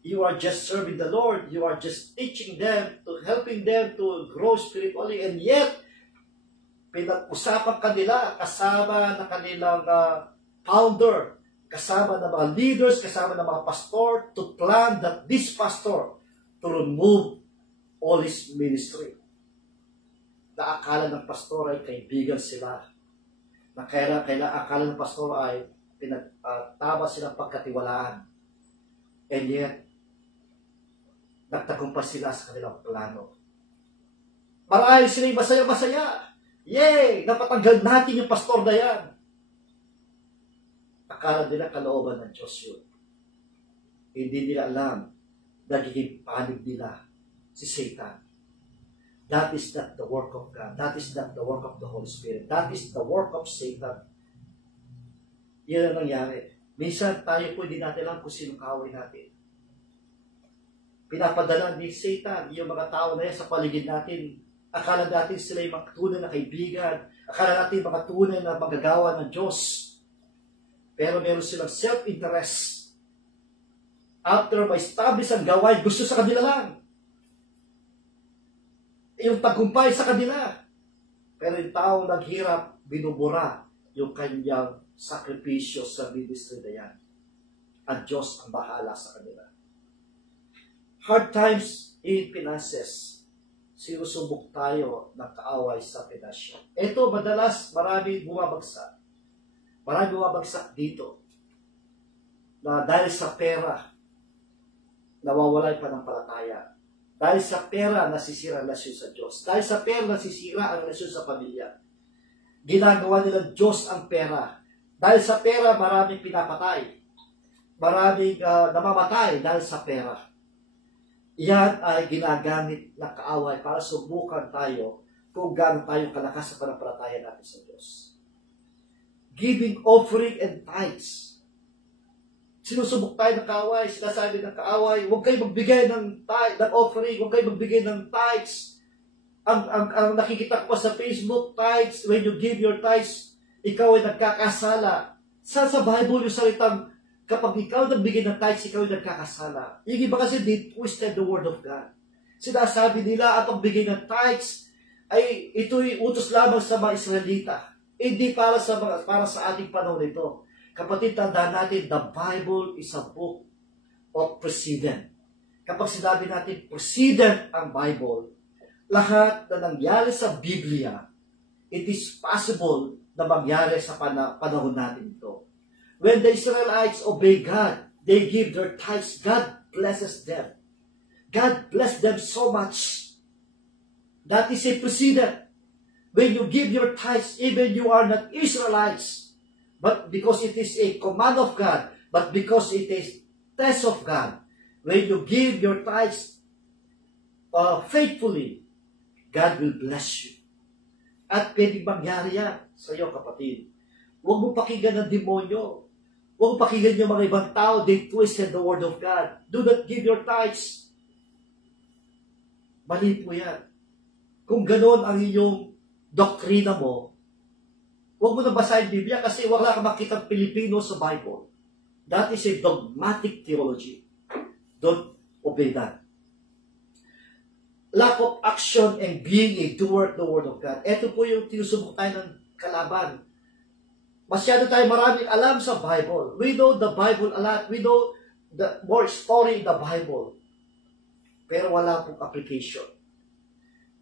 You are just serving the Lord. You are just teaching them, helping them to grow spiritually. And yet, pinag-usapan kanila kasama na kanilang founder, kasama ng mga leaders, kasama ng mga pastor to plan that this pastor to remove all his ministry. Na akala ng pastor ay kaibigan sila. Na akala ng pastor ay tama silang pagkatiwalaan. And yet, nagtagumpay sila sa kanilang plano. Marahil sila'y masaya-masaya. Yay! Napatanggal natin yung pastor na yan. Akala nila kalooban ng Diyos yun. Hindi nila alam, nagiging panig nila si Satan. That is not the work of God. That is not the work of the Holy Spirit. That is the work of Satan. Yan ang nangyari. Minsan tayo po hindi natin alam kung sino kaaway natin. Pinapadala ni Satan yung mga tao na yan sa paligid natin. Akala natin sila yung mga tunay na kaibigan. Akala natin mga tunay na magagawa ng Diyos. Pero meron silang self-interest. After ma-establish ang gawain, gusto sa kanila lang. Yung tagumpay sa kanila. Pero yung taong naghirap, binubura yung kanyang sakripisyo sa ministry na yan. Ang Diyos ang bahala sa kanila. Hard times in finances. Sinusubok tayo ng kaaway sa pinasya. Ito, madalas, marami bumabagsak. Marami bumabagsak dito. Na dahil sa pera, nawawala yung panampalataya. Dahil sa pera, nasisira ang relasyon sa Diyos. Dahil sa pera, nasisira ang relasyon sa pamilya. Ginagawa nilang Diyos ang pera. Dahil sa pera, maraming pinapatay. Maraming namamatay dahil sa pera. Yan ay ginagamit ng kaaway para subukan tayo kung gaano tayo kalakas sa pananampalataya natin sa Diyos. Giving offering and tithes. Sinusubok tayo ng kaaway, sinasabi ng kaaway, huwag kayo magbigay ng offering, huwag kayo magbigay ng tithes. Ang nakikita ko sa Facebook, tithes, when you give your tithes, ikaw ay nagkakasala. Sa Bible yung salitang, kapag ikaw nagbigay ng tithes, ikaw ay nagkakasala. Yung iba kasi, they twisted the word of God. Sinasabi nila, ang pagbigay ng tithes, ay ito'y utos lamang sa mga Israelita. Hindi para sa ating panahon ito. Kapatid, tandaan natin, the Bible is a book of precedent. Kapag sinabi natin precedent ang Bible, lahat na nangyari sa Biblia, it is possible na mangyari sa panahon natin ito. When the Israelites obey God, they give their tithes, God blesses them. God bless them so much. That is a precedent. When you give your tithes, even you are not Israelites, but because it is a command of God, but because it is test of God, when you give your tithes faithfully, God will bless you. At pwedeng mangyari yan sa iyo, kapatid. Huwag mo pakinggan ng demonyo. Huwag mo pakinggan yung mga ibang tao. They twisted the word of God. Do not give your tithes. Mali po yan. Kung ganoon ang iyong doktrina mo, huwag mo na basahin Biblia kasi wala kang makitang Pilipino sa Bible. That is a dogmatic theology. Don't obey that. Lack of action and being a doer of the Word of God. Ito po yung tinusubok tayo ng kalaban. Masyado tayo maraming alam sa Bible. We know the Bible a lot. We know the more story in the Bible. Pero wala pong application.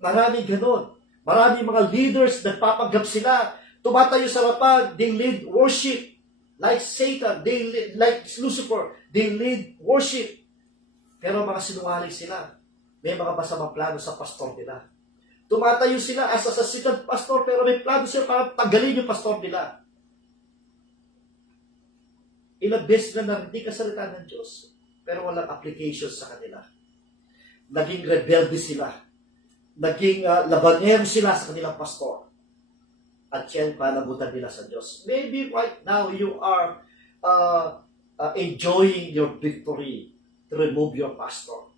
Maraming ganon. Maraming mga leaders, nagpapanggap sila. Tumatayo sa harapan, they lead worship. Like Satan, like Lucifer, they lead worship. Pero mga sinungaling sila. May mga masamang plano sa pastor nila. Tumatayo sila as assistant pastor, pero may plano sila para tanggalin yung pastor nila. Ilang beses na narinig ang salita ng Diyos, pero walang application sa kanila. Naging rebelde sila. Naging labanero sila sa kanilang pastor. At yan, panagutan nila sa Diyos. Maybe right now, you are enjoying your victory to remove your pastor.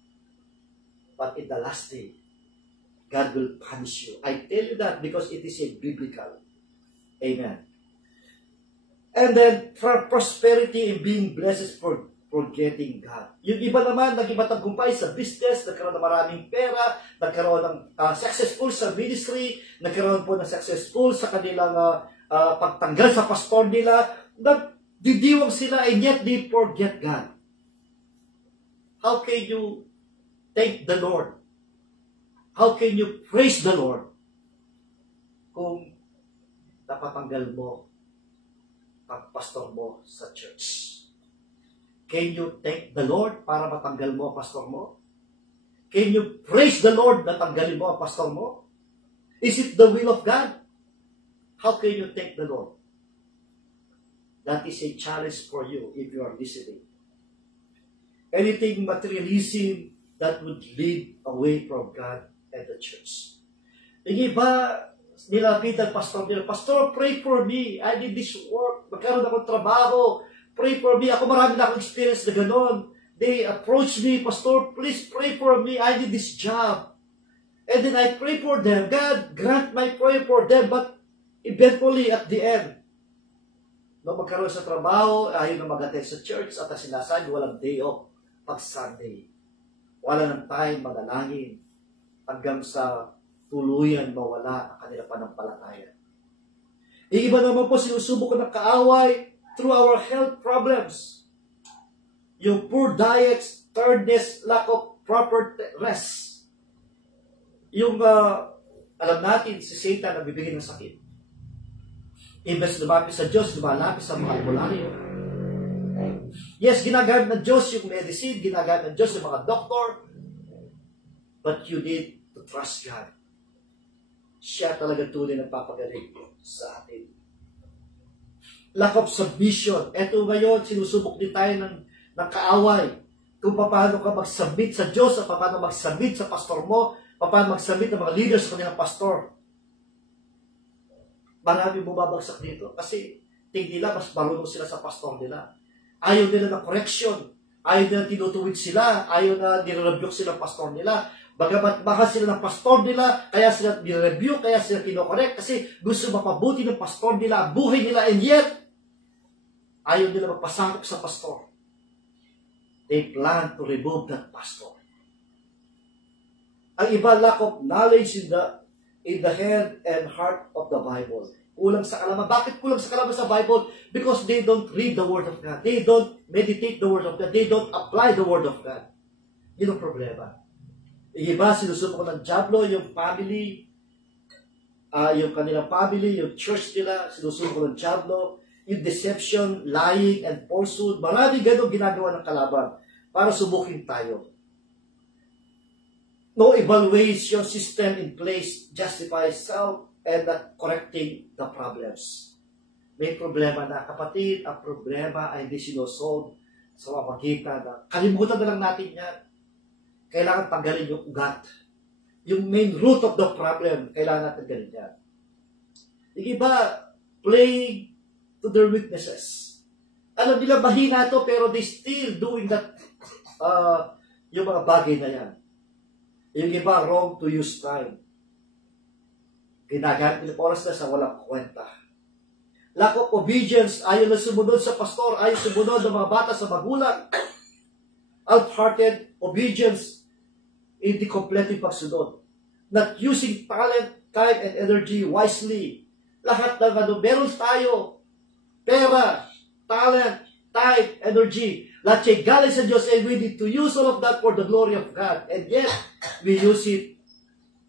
But in the last day, God will punish you. I tell you that because it is a biblical. Amen. And then, for prosperity and being blessed is for forgetting God. Yung iba naman, naging matagumpay sa business, nagkaroon ng maraming pera, nagkaroon ng successful sa ministry, nagkaroon po ng successful sa kanilang pagtanggal sa pastor nila, nagdidiwang sila and yet they forget God. How can you thank the Lord? How can you praise the Lord kung napatanggal mo ang pastor mo sa church? Can you thank the Lord para matanggal mo ang pastor mo? Can you praise the Lord na tanggalin mo ang pastor mo? Is it the will of God? How can you thank the Lord? That is a challenge for you if you are listening. Anything materialism that would lead away from God and the church. Yung iba, nilapitan pastor nila, Pastor, pray for me. I need this work. Magkaroon akong trabaho. Pray for me. Ako marami na akong experience na gano'n. They approach me, Pastor, please pray for me. I need this job. And then I pray for them. God, grant my prayer for them. But eventually, at the end, nung magkaroon sa trabaho, ayaw na mag-attend sa church at sinasabi, walang day off pag Sunday. Wala ng time magalangin hanggang sa tuluyan mawala ang kanilang panampalataya. Iba naman po sinusubok ng kaaway through our health problems. Yung poor diets, tiredness, lack of proper rest. Yung alam natin si Satan na bibigyan ng sakit. Imbes lumapit sa Diyos, lumalapit sa mga albularyo. Yes, ginagamit ng Diyos yung medicine, ginagamit ng Diyos yung mga doktor, but you need to trust God. Siya talaga tunay na papagaling sa atin. lack of submission. Eto ngayon, sinusubok din tayo ng kaaway. Kung paano ka mag-submit sa Diyos, at paano mag-submit sa pastor mo, paano mag-submit ng mga leaders sa kanilang pastor. Marami bumabagsak dito kasi tingin nila mas marunong sila sa pastor nila. Ayaw nila ng correction. Ayaw nila tinutuwid sila. Ayaw na nire-rebuke sila ng pastor nila. Bagamat mahal sila ng pastor nila, kaya sila nire-rebuke, kaya sila kinokorek kasi gusto mapabuti ng pastor nila ang buhay nila, and yet ayaw nila magpasakop sa pastor. They plan to remove that pastor. Ang iba, lack of knowledge in the head and heart of the Bible. Kulang sa kalaman. Bakit kulang sa kalaman sa Bible? Because they don't read the Word of God. They don't meditate the Word of God. They don't apply the Word of God. Yun ang problema. Yung iba, sinusubok ng diablo, yung family, yung kanilang family, yung church nila, sinusubok ng diablo, yung deception, lying, and falsehood. Maraming ganun ginagawa ng kalaban para subukin tayo. No evaluation system in place justifies self and not correcting the problems. May problema na, kapatid, ang problema ay hindi sinusolve sa pamagitan na kalimutan na lang natin yan. Kailangan tanggalin yung ugat. Yung main root of the problem, kailangan natin tanggalin yan. Yung iba, playing to their weaknesses. Alam nila mahina ito, pero they still doing that, yung mga bagay na yan. Yung iba, wrong to use time. Ginagamit nila oras na sa walang kwenta. Lack of obedience, ayaw na sumunod sa pastor, ayaw sumunod ng mga bata sa magulang. Half-hearted obedience, hindi kompleto yung pagsunod. Not using talent, time, and energy wisely. Lahat ng meron tayo. Pera, talent, time, energy. Lahat siya galing sa Diyos, and we need to use all of that for the glory of God. And yet, we use it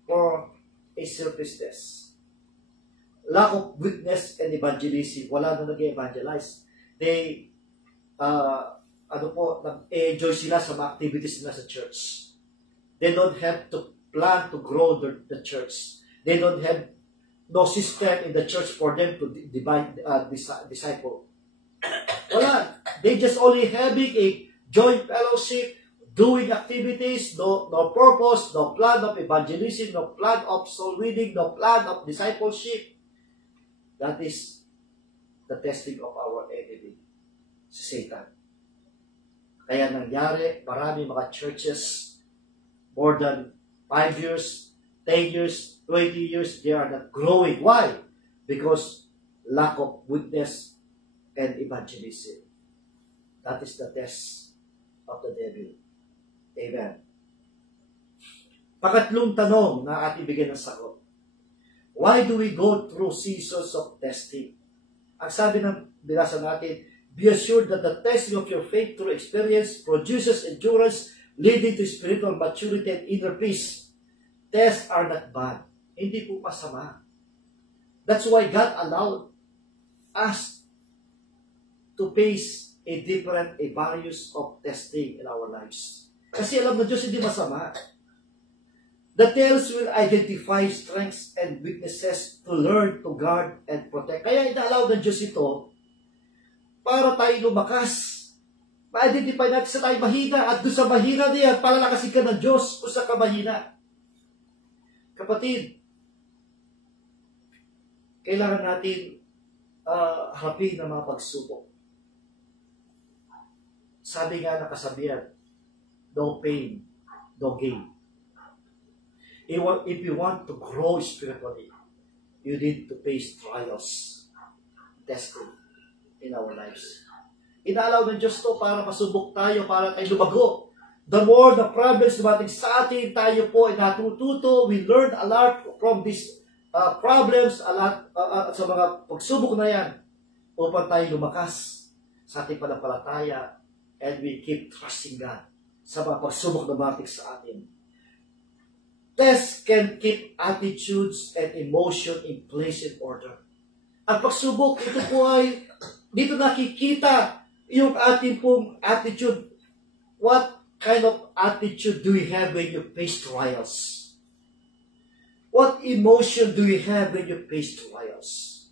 for a selfishness. Lack of witness and evangelism. Wala na nag-evangelize. They, nag-enjoy sila sa mga activities nila sa church. They don't have to plan to grow the church. They don't have no system in the church for them to disciple. Wala. They just only having a joint fellowship, doing activities, no purpose, no plan of evangelism, no plan of soul winning, no plan of discipleship. That is the testing of our enemy, si Satan. Kaya nangyari, marami mga churches, more than 5 years, 10 years, 20 years, they are not growing. Why? Because lack of witness and evangelism. That is the test of the devil. Amen. Pangatlong tanong na ating bigyan ng sagot. Why do we go through seasons of testing? Ang sabi ng binasa natin, be assured that the testing of your faith through experience produces endurance, leading to spiritual maturity and inner peace. Tests are not bad. Hindi po masama. That's why God allowed us to face a various of testing in our lives. Kasi alam na Diyos hindi masama. The tales will identify strengths and weaknesses to learn to guard and protect. Kaya ina-allow ng Diyos ito para tayo lumakas. Ma-identify natin sa tayo mahina, at doon sa mahina na yan, palalakasin ka ng Diyos kung sa ka mahina. Kapatid, kailangan natin harapin ang mga pagsubok. Sabi nga na kasabihan, no pain, no gain. If you want to grow spiritually, you need to face trials, testing in our lives. Inaalaw ng Diyos to para masubok tayo, para tayo lumago. The more the problems dumating sa atin, tayo po ay natututo. We learn a lot from these problems, a lot sa mga pagsubok na yan, upang tayo lumakas sa ating panampalataya, and we keep trusting God sa mga pagsubok na dumating sa atin. Tests can keep attitudes and emotion in place and order. Ang pagsubok, ito po ay, dito nakikita yung ating pong attitude. What kind of attitude do we have when you face trials? What emotion do we have when you face trials?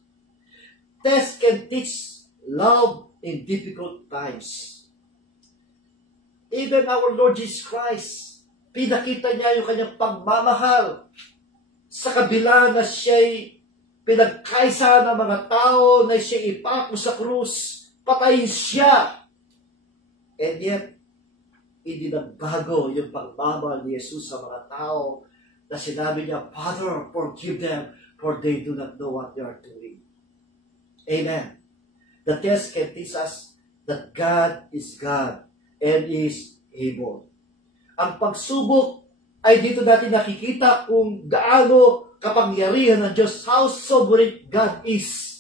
Tests can teach love in difficult times. Even our Lord Jesus Christ, pinakita niya yung kanyang pagmamahal sa kabila na siya'y pinagkaisa ng mga tao, na siya'y ipako sa krus, patayin siya. And yet, hindi nagbago yung pagmamahal ni Jesus sa mga tao na sinabi niya, Father, forgive them, for they do not know what they are doing. Amen. The test can teach us that God is God and is able. Ang pagsubok ay dito natin nakikita kung gaano kapangyarihan ng Diyos, how sovereign God is.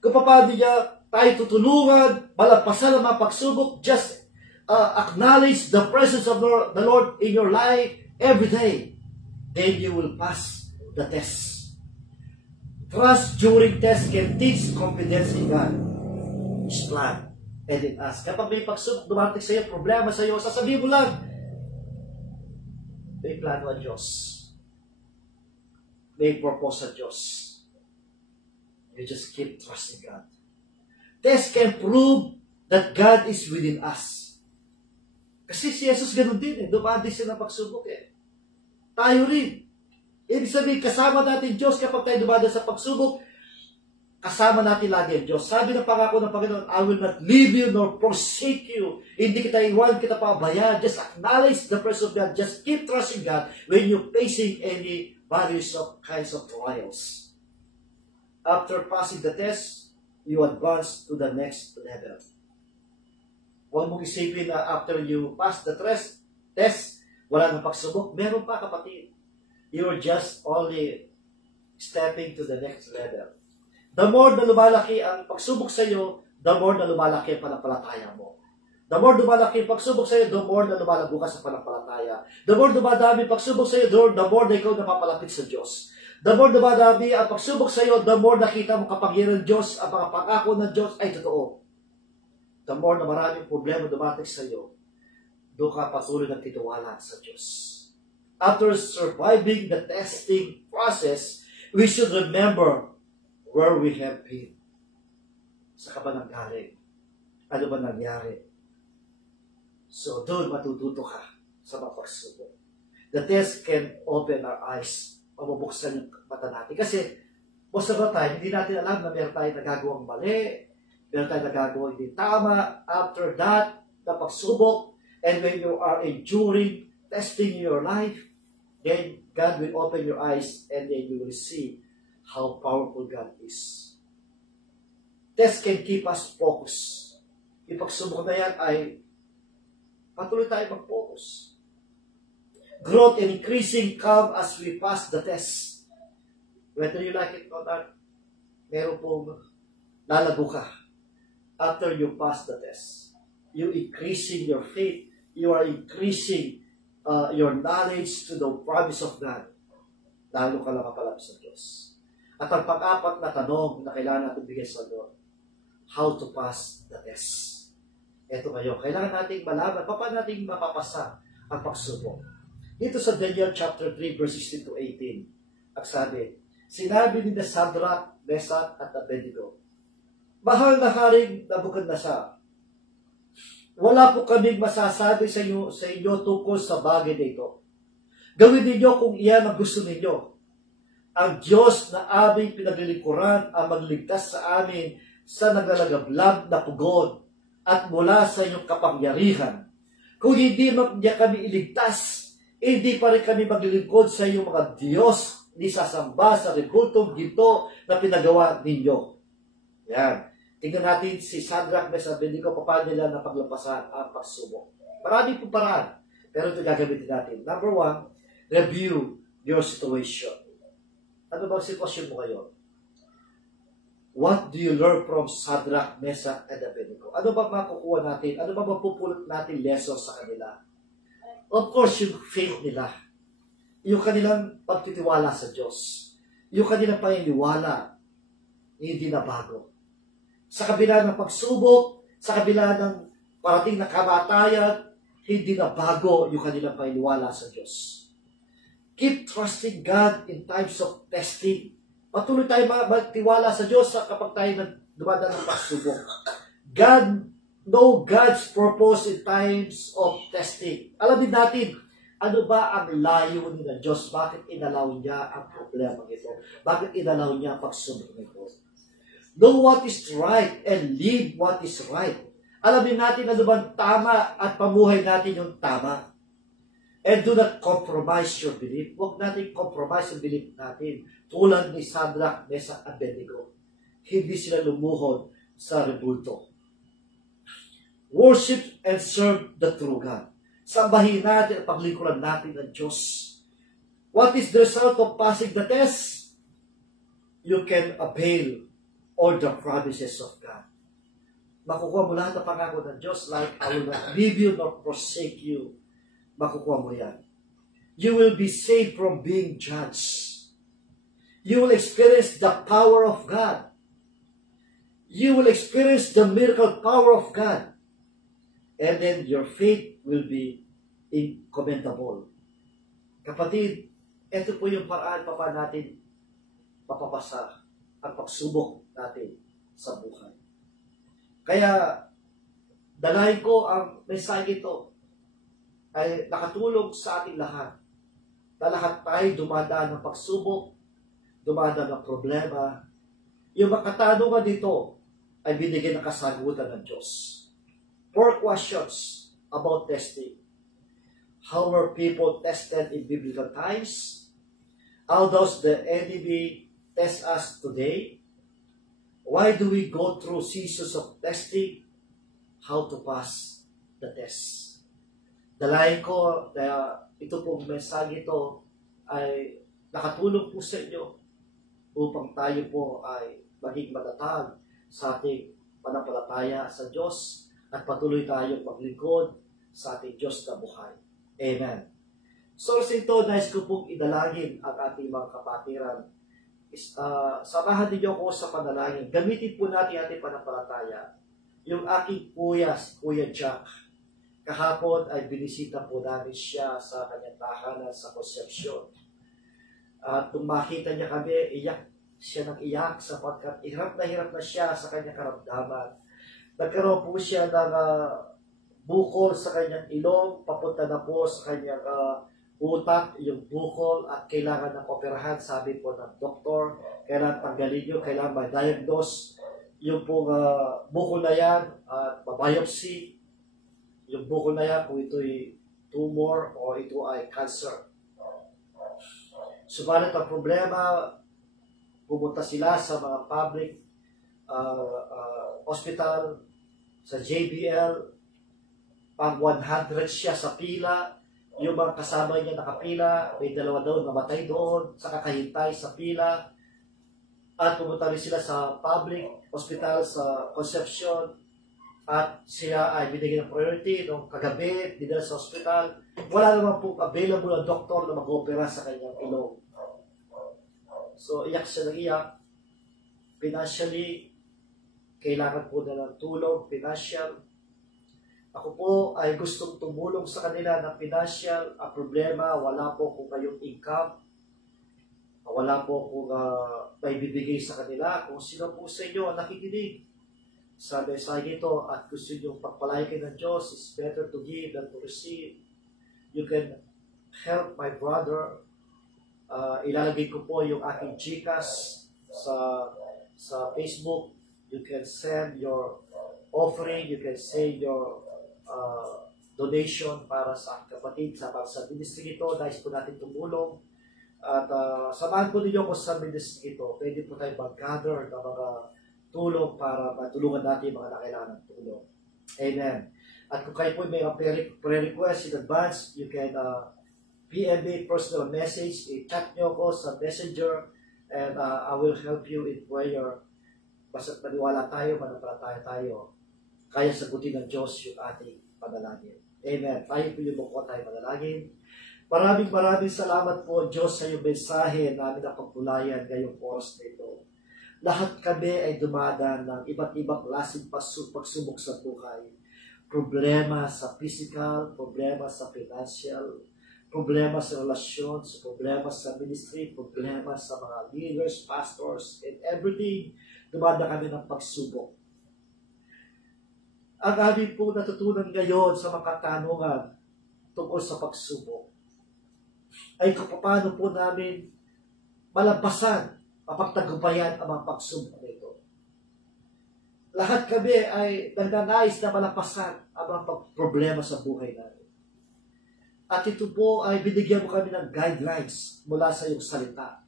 Kung paano niya tayo tutulungan, malagpasan ang mga pagsubok, just acknowledge the presence of the Lord in your life every day. Then you will pass the test. Trust during test can teach confidence in God, His plan, and in us. Kapag may pagsubok, dumating sa iyo, problema sa iyo, sasabihin mo lang, may plano ang Diyos. May purpose ang Diyos. You just keep trusting God. Test can prove that God is within us. Kasi si Jesus ganun din dumaan siya ng pagsubok Tayo rin. Ibig sabihin, kasama natin Diyos kapag tayo dumaan sa pagsubok, kasama natin lagi ang Diyos. Sabi ng pangako ng Panginoon, I will not leave you nor forsake you. Hindi kita iwan, kita pabayaan. Just acknowledge the presence of God. Just keep trusting God when you're facing any various kinds of trials. After passing the test, you advance to the next level. Huwag mong isipin na after you pass the test, wala nang pagsubok. Meron pa, kapatid. You're just only stepping to the next level. The more na lumalaki ang pagsubok sa iyo, the more na lumalaki ang panampalataya mo. The more lumalaki ang pagsubok sa iyo, the more na lumalago ka sa panampalataya. The more dumadami ang pagsubok sa iyo, the more na ikaw napapalapit sa Diyos. The more dumadami ang pagsubok sa iyo, the more nakita mo kapangyarihan ng Diyos, ang mga pangako ng Diyos ay totoo. The more na maraming problema dumating sa iyo, doon ka patuloy na titiwala sa Diyos. After surviving the testing process, we should remember where we have been. Sa ka ba nanggaling? Ano ba nangyari? So, doon matututo ka sa mga pagsubok. The test can open our eyes, mabubuksan yung mata natin. Kasi, most of the time, hindi natin alam na meron tayong nagagawang mali, meron tayong nagagawang hindi tama. After that, the pagsubok, and when you are enduring testing in your life, then God will open your eyes and then you will see how powerful God is. Test can keep us focused. Yung pagsubok na yan ay patuloy tayo mag-focus. Growth and increasing come as we pass the test. Whether you like it or not, meron pong lalago ka after you pass the test. You increasing your faith. You are increasing your knowledge to the promise of God. Lalo ka lang kapalap sa Diyos. At ang pang-apat na tanong na kailangan natin bigyan sa Lord, how to pass the test. Ito ngayon, kailangan natin malaman, paano natin mapapasa ang pagsubok. Dito sa Daniel chapter 3, verse 16 to 18, ang sabi, sinabi ni Shadrach, Meshach, at Abednego, mahal na Haring Nabucodonosor, wala po kaming masasabi sa inyo tungkol sa bagay na ito. Gawin ninyo kung iyan ang gusto ninyo. Ang Diyos na aming pinaglilingkuran ang magligtas sa amin sa naglalagablag na pugon at mula sa inyong kapangyarihan. Kung hindi niya kami iligtas, hindi pa rin kami maglilingkod sa inyong mga Diyos ni sasamba sa rekultong ginto na pinagawa ninyo. Yan. Tingnan natin si Shadrach, Meshach, Abednego, paano nila napaglampasan ang pagsubok. Maraming pong paraan, pero ito gagamitin natin. Number 1, review your situation. Ano ba ang sitwasyon mo ngayon? What do you learn from Shadrach, Meshach, and Abednego? Ano ba makukuha natin? Ano ba mapupulot natin lessons sa kanila? Of course, yung faith nila. Yung kanilang pagtitiwala sa Diyos. Yung kanilang paniniwala, hindi na bago. Sa kabila ng pagsubok, sa kabila ng parating na kamatayan, hindi na bago yung kanilang paniniwala sa Diyos. Keep trusting God in times of testing. Patuloy tayo magtiwala sa Diyos kapag tayo dumadaan ng pagsubok. God's purpose in times of testing. Alamin natin, ano ba ang layunin ng Diyos? Bakit inalaw niya ang problema ito? Bakit inalaw niya ang pagsubok nito? Know what is right and live what is right. Alamin natin ano ba tama at pamuhay natin yung tama. And do not compromise your belief. Huwag natin compromise yung belief natin. Tulad ni Shadrach, Meshach, at Abednego. Hindi sila lumuhod sa rebulto. Worship and serve the true God. Sambahin natin at paglingkuran natin ng Diyos. What is the result of passing the test? You can avail all the promises of God. Makukuha mo lahat ng pangako ng Diyos, like, I will not leave you nor forsake you. Makukuha mo yan. You will be saved from being judged. You will experience the power of God. You will experience the miracle power of God. And then your faith will be incommentable. Kapatid, ito po yung paraan pa natin mapapasa ang pagsubok natin sa buhay. Kaya, dalahin ko ang mensahe ito ay nakatulong sa ating lahat. Na lahat tayo dumadaan ng pagsubok, dumadaan ng problema. Yung makatanungan dito ay binigyan ng kasagutan ng Diyos. 4 questions about testing. How were people tested in biblical times? How does the enemy test us today? Why do we go through seasons of testing? How to pass the test. Dalayan ko na ito pong mensahe ito ay nakatulong po sa inyo upang tayo po ay maging matatag sa ating panampalataya sa Diyos at patuloy tayong maglingkod sa ating Diyos na buhay. Amen. So sa ito, nais ko pong idalangin ang ating mga kapatiran. Samahan niyo ako sa panalangin. Gamitin po natin ating panampalataya. Yung aking kuya, si Kuya Jack, kahapon ay binisita po namin siya sa kanyang tahanan sa Concepcion. At kung makita niya kami, iyak siya ng iyak sapagkat hirap na siya sa kanyang karamdaman. Nagkaroon po siya ng bukol sa kanyang ilong, papunta na po sa kanyang utak, yung bukol, at kailangan ng operahan, sabi po ng doktor, kailangan tanggalin nyo, kailangan ma-diagnose yung pong bukol na yan, at biopsy yung bukol na yan, kung ito'y tumor o ito ay cancer. Subalit ang problema, pumunta sila sa mga public hospital, sa JBL, pang 100 siya sa pila, yung mga kasama niya nakapila, may 2 daw namatay doon, sa kakahintay sa pila, at pumunta rin sila sa public hospital sa Concepcion, at siya ay binigyan ng priority nung kagabi, dinala sa hospital. Wala naman po available na doktor na mag-opera sa kanyang ilong. So, iyak siya ng iyak. Financially, kailangan po na ng tulong, financial. Ako po ay gustong tumulong sa kanila ng financial. Ang problema, wala po kung kayong income. Wala po kung may bibigay sa kanila. Kung sino po sa inyo ang nakikinig sa mensahe ito at gusto nyo pagpalain kayo ng Diyos, it's better to give than to receive. You can help my brother. Ilalagay ko po yung aking GCash sa Facebook. You can send your offering, you can send your donation para sa kapatid, para sa ministry ito. Nais po natin tumulong. At samahan po ninyo ako sa ministry ito. Pwede po tayo mag-gather ng mga tulong para matulungan natin mga nakailangan ng tulong. Amen. At kung kayo po may prayer request in advance, you can PM me personal message, i-chat nyo ako sa messenger, and I will help you in prayer. Basta't maniwala tayo, manampalataya tayo, kaya sagutin ng Diyos yung ating panalangin. Amen. Tayo po yung mukha tayo panalangin. Maraming salamat po, Diyos, sa iyong mensahe namin na pagtulayan ngayong oras na ito. Lahat kami ay dumadaan ng iba't ibang klaseng pagsubok sa buhay. Problema sa physical, problema sa financial, problema sa relasyon, problema sa ministry, problema sa mga leaders, pastors, and everything Dumada kami ng pagsubok. Ang aming po natutunan ngayon sa mga katanungan tungkol sa pagsubok ay kung paano po namin malampasan, mapagtagumpayan ang mga pagsubok nito. Lahat kami ay nagnanais na malampasan ang mga problema sa buhay namin. At ito po ay binigyan mo kami ng guidelines mula sa iyong salita.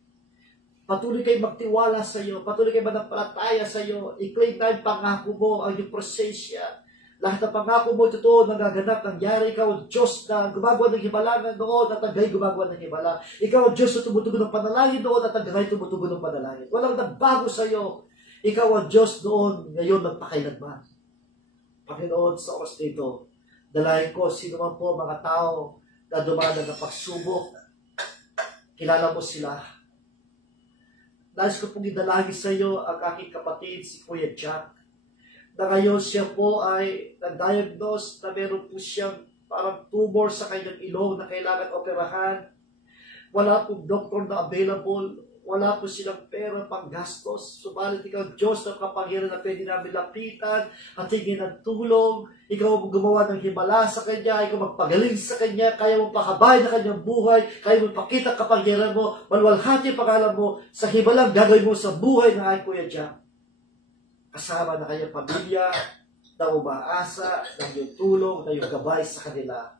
Patuloy kayo magtiwala sa iyo, patuloy kayo manampalataya sa iyo, i-claim na yung pangako mo, ang iyong prosesya. Lahat ng pangako mo, totoo, nagaganap, nangyari. Ikaw ang Diyos na gumagawa ng himala noon at hanggang gumagawa ng himala. Ikaw ang Diyos na tumutugon ng panalangin noon at hanggang tumutugon ng panalangin. Walang nagbago sa iyo. Ikaw ang Diyos noon, ngayon magpakailanman. Panginoon, sa oras nito, dalayan ko, sino man po mga tao na dumanan ng pagsubok, kilala mo sila. Nais ko pong idalangin sa iyo ang aking kapatid, si Kuya Jack, na ngayon siya po ay na-diagnose na meron po siyang parang tumor sa kanyang ilong na kailangan operahan. Wala pong doktor na available, wala po silang pera pang gastos. Subalit ikaw, Diyos, na kapangyarihan na pwede namin lapitan at hingin ng tulong. Ikaw ang gumawa ng himala sa kanya, ikaw magpagaling sa kanya, kaya mong pakabay na kanyang buhay, kaya mong pakita kapangyarihan mo, malwalhati pangalan mo sa himalang gagawin mo sa buhay ng aking Kuya Jack. Kasama na kanyang pamilya, na umaasa, ng iyong tulong, na iyong gabay sa kanila.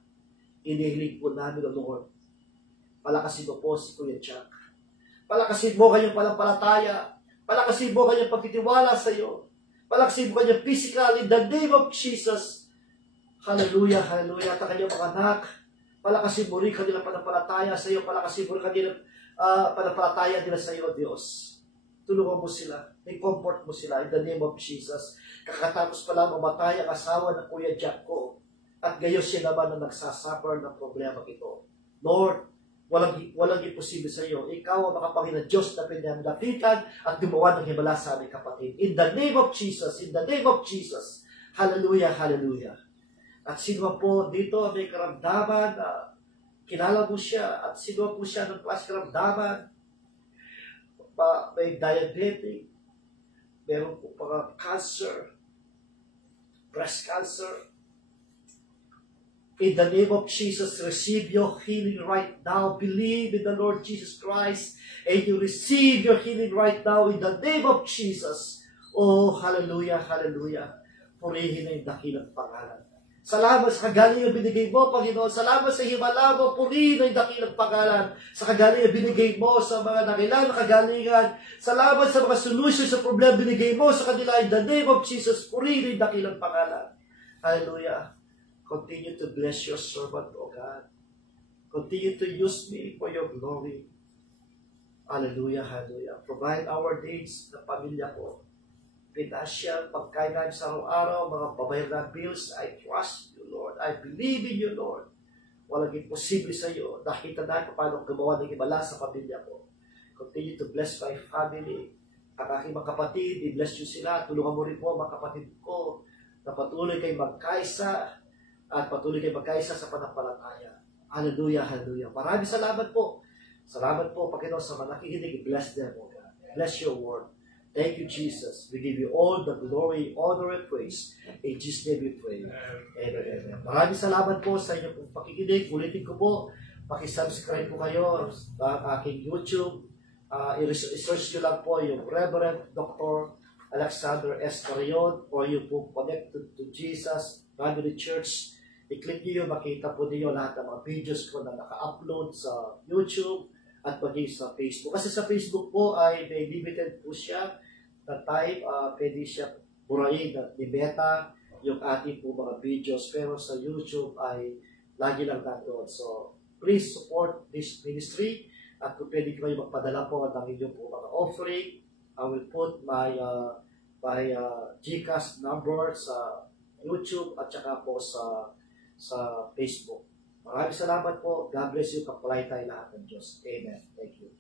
Inihiling po namin, O Lord. Palakasin mo po si Kuya Jack. Palakasin mo kanyang palampalataya. Palakasin mo kanyang pagtitiwala sa iyo. Palakasin mo kanyang physical in the name of Jesus. Hallelujah, hallelujah. At ang kanyang mga anak, palakasin mo rin kanilang panampalataya sa iyo. Palakasin mo rin kanilang panampalataya nila sa iyo, Diyos. Tulungan mo sila. May comfort mo sila in the name of Jesus. Kakatapos pala mamatay ang asawa ng Kuya Jack ko. At gayon siya naman na nagsasuffer ng problema ito. Lord, walang imposible sa iyo. Ikaw ang makapangyarihan na Diyos na pinanlapitan at gumawa ng himala sa aming kapatid. In the name of Jesus, in the name of Jesus. Hallelujah, hallelujah. At sino po dito may karamdaman na kilala mo siya at sino po siya ng klase karamdaman, may diabetic, meron po mga cancer, breast cancer. In the name of Jesus, receive your healing right now. Believe in the Lord Jesus Christ and you receive your healing right now in the name of Jesus. Oh, hallelujah, hallelujah. Purihin na yung dakilang pangalan. Salamat sa kagaling yung binigay mo, Panginoon. Salamat sa himala mo. Purihin na yung dakilang pangalan. Sa kagaling yung binigay mo sa mga nakilang kagalingan. Salamat sa mga solution sa problema binigay mo sa kanila. In the name of Jesus, purihin na yung dakilang pangalan. Hallelujah. Continue to bless your servant, O God. Continue to use me for your glory. Hallelujah, hallelujah. Provide our needs na pamilya ko. Financial, pagkain namin sa araw-araw, mga babayaran na bills. I trust you, Lord. I believe in you, Lord. Walang imposible sa iyo. Nakita na paano gumawa ng himala sa pamilya ko. Continue to bless my family. Ang aking mga kapatid, i-bless you sila. Tulungan mo rin po mga kapatid ko na patuloy kayo magkaisa at patuloy kayo magkaisa sa panampalataya. Hallelujah, hallelujah. Maraming salamat po. Salamat po, Panginoon, sa mga nakikinig. Bless them, O God. Bless your word. Thank you, Jesus. We give you all the glory, honor, and praise. In Jesus' name we pray. Amen, amen. Maraming salamat po sa inyong pong pakikinig. Ulitin ko po, pakisubscribe po kayo sa aking YouTube. I-search nyo lang po yung Reverend Dr. Alexander S. Carrion or yung po Connected to Jesus Family Church. I-click nyo yun, makita po niyo lahat ng mga videos ko na naka-upload sa YouTube at pati sa Facebook. Kasi sa Facebook po ay may limited po siya na time, pwede siya burahin at libeta yung ating po mga videos. Pero sa YouTube ay lagi lang natin. So, please support this ministry at kung pwede kayo magpadala po ng inyong po mga offering, I will put my GCash number sa YouTube at saka po sa Facebook. Maraming salamat po. God bless you. Kapalay tayo lahat ng Diyos. Amen. Thank you.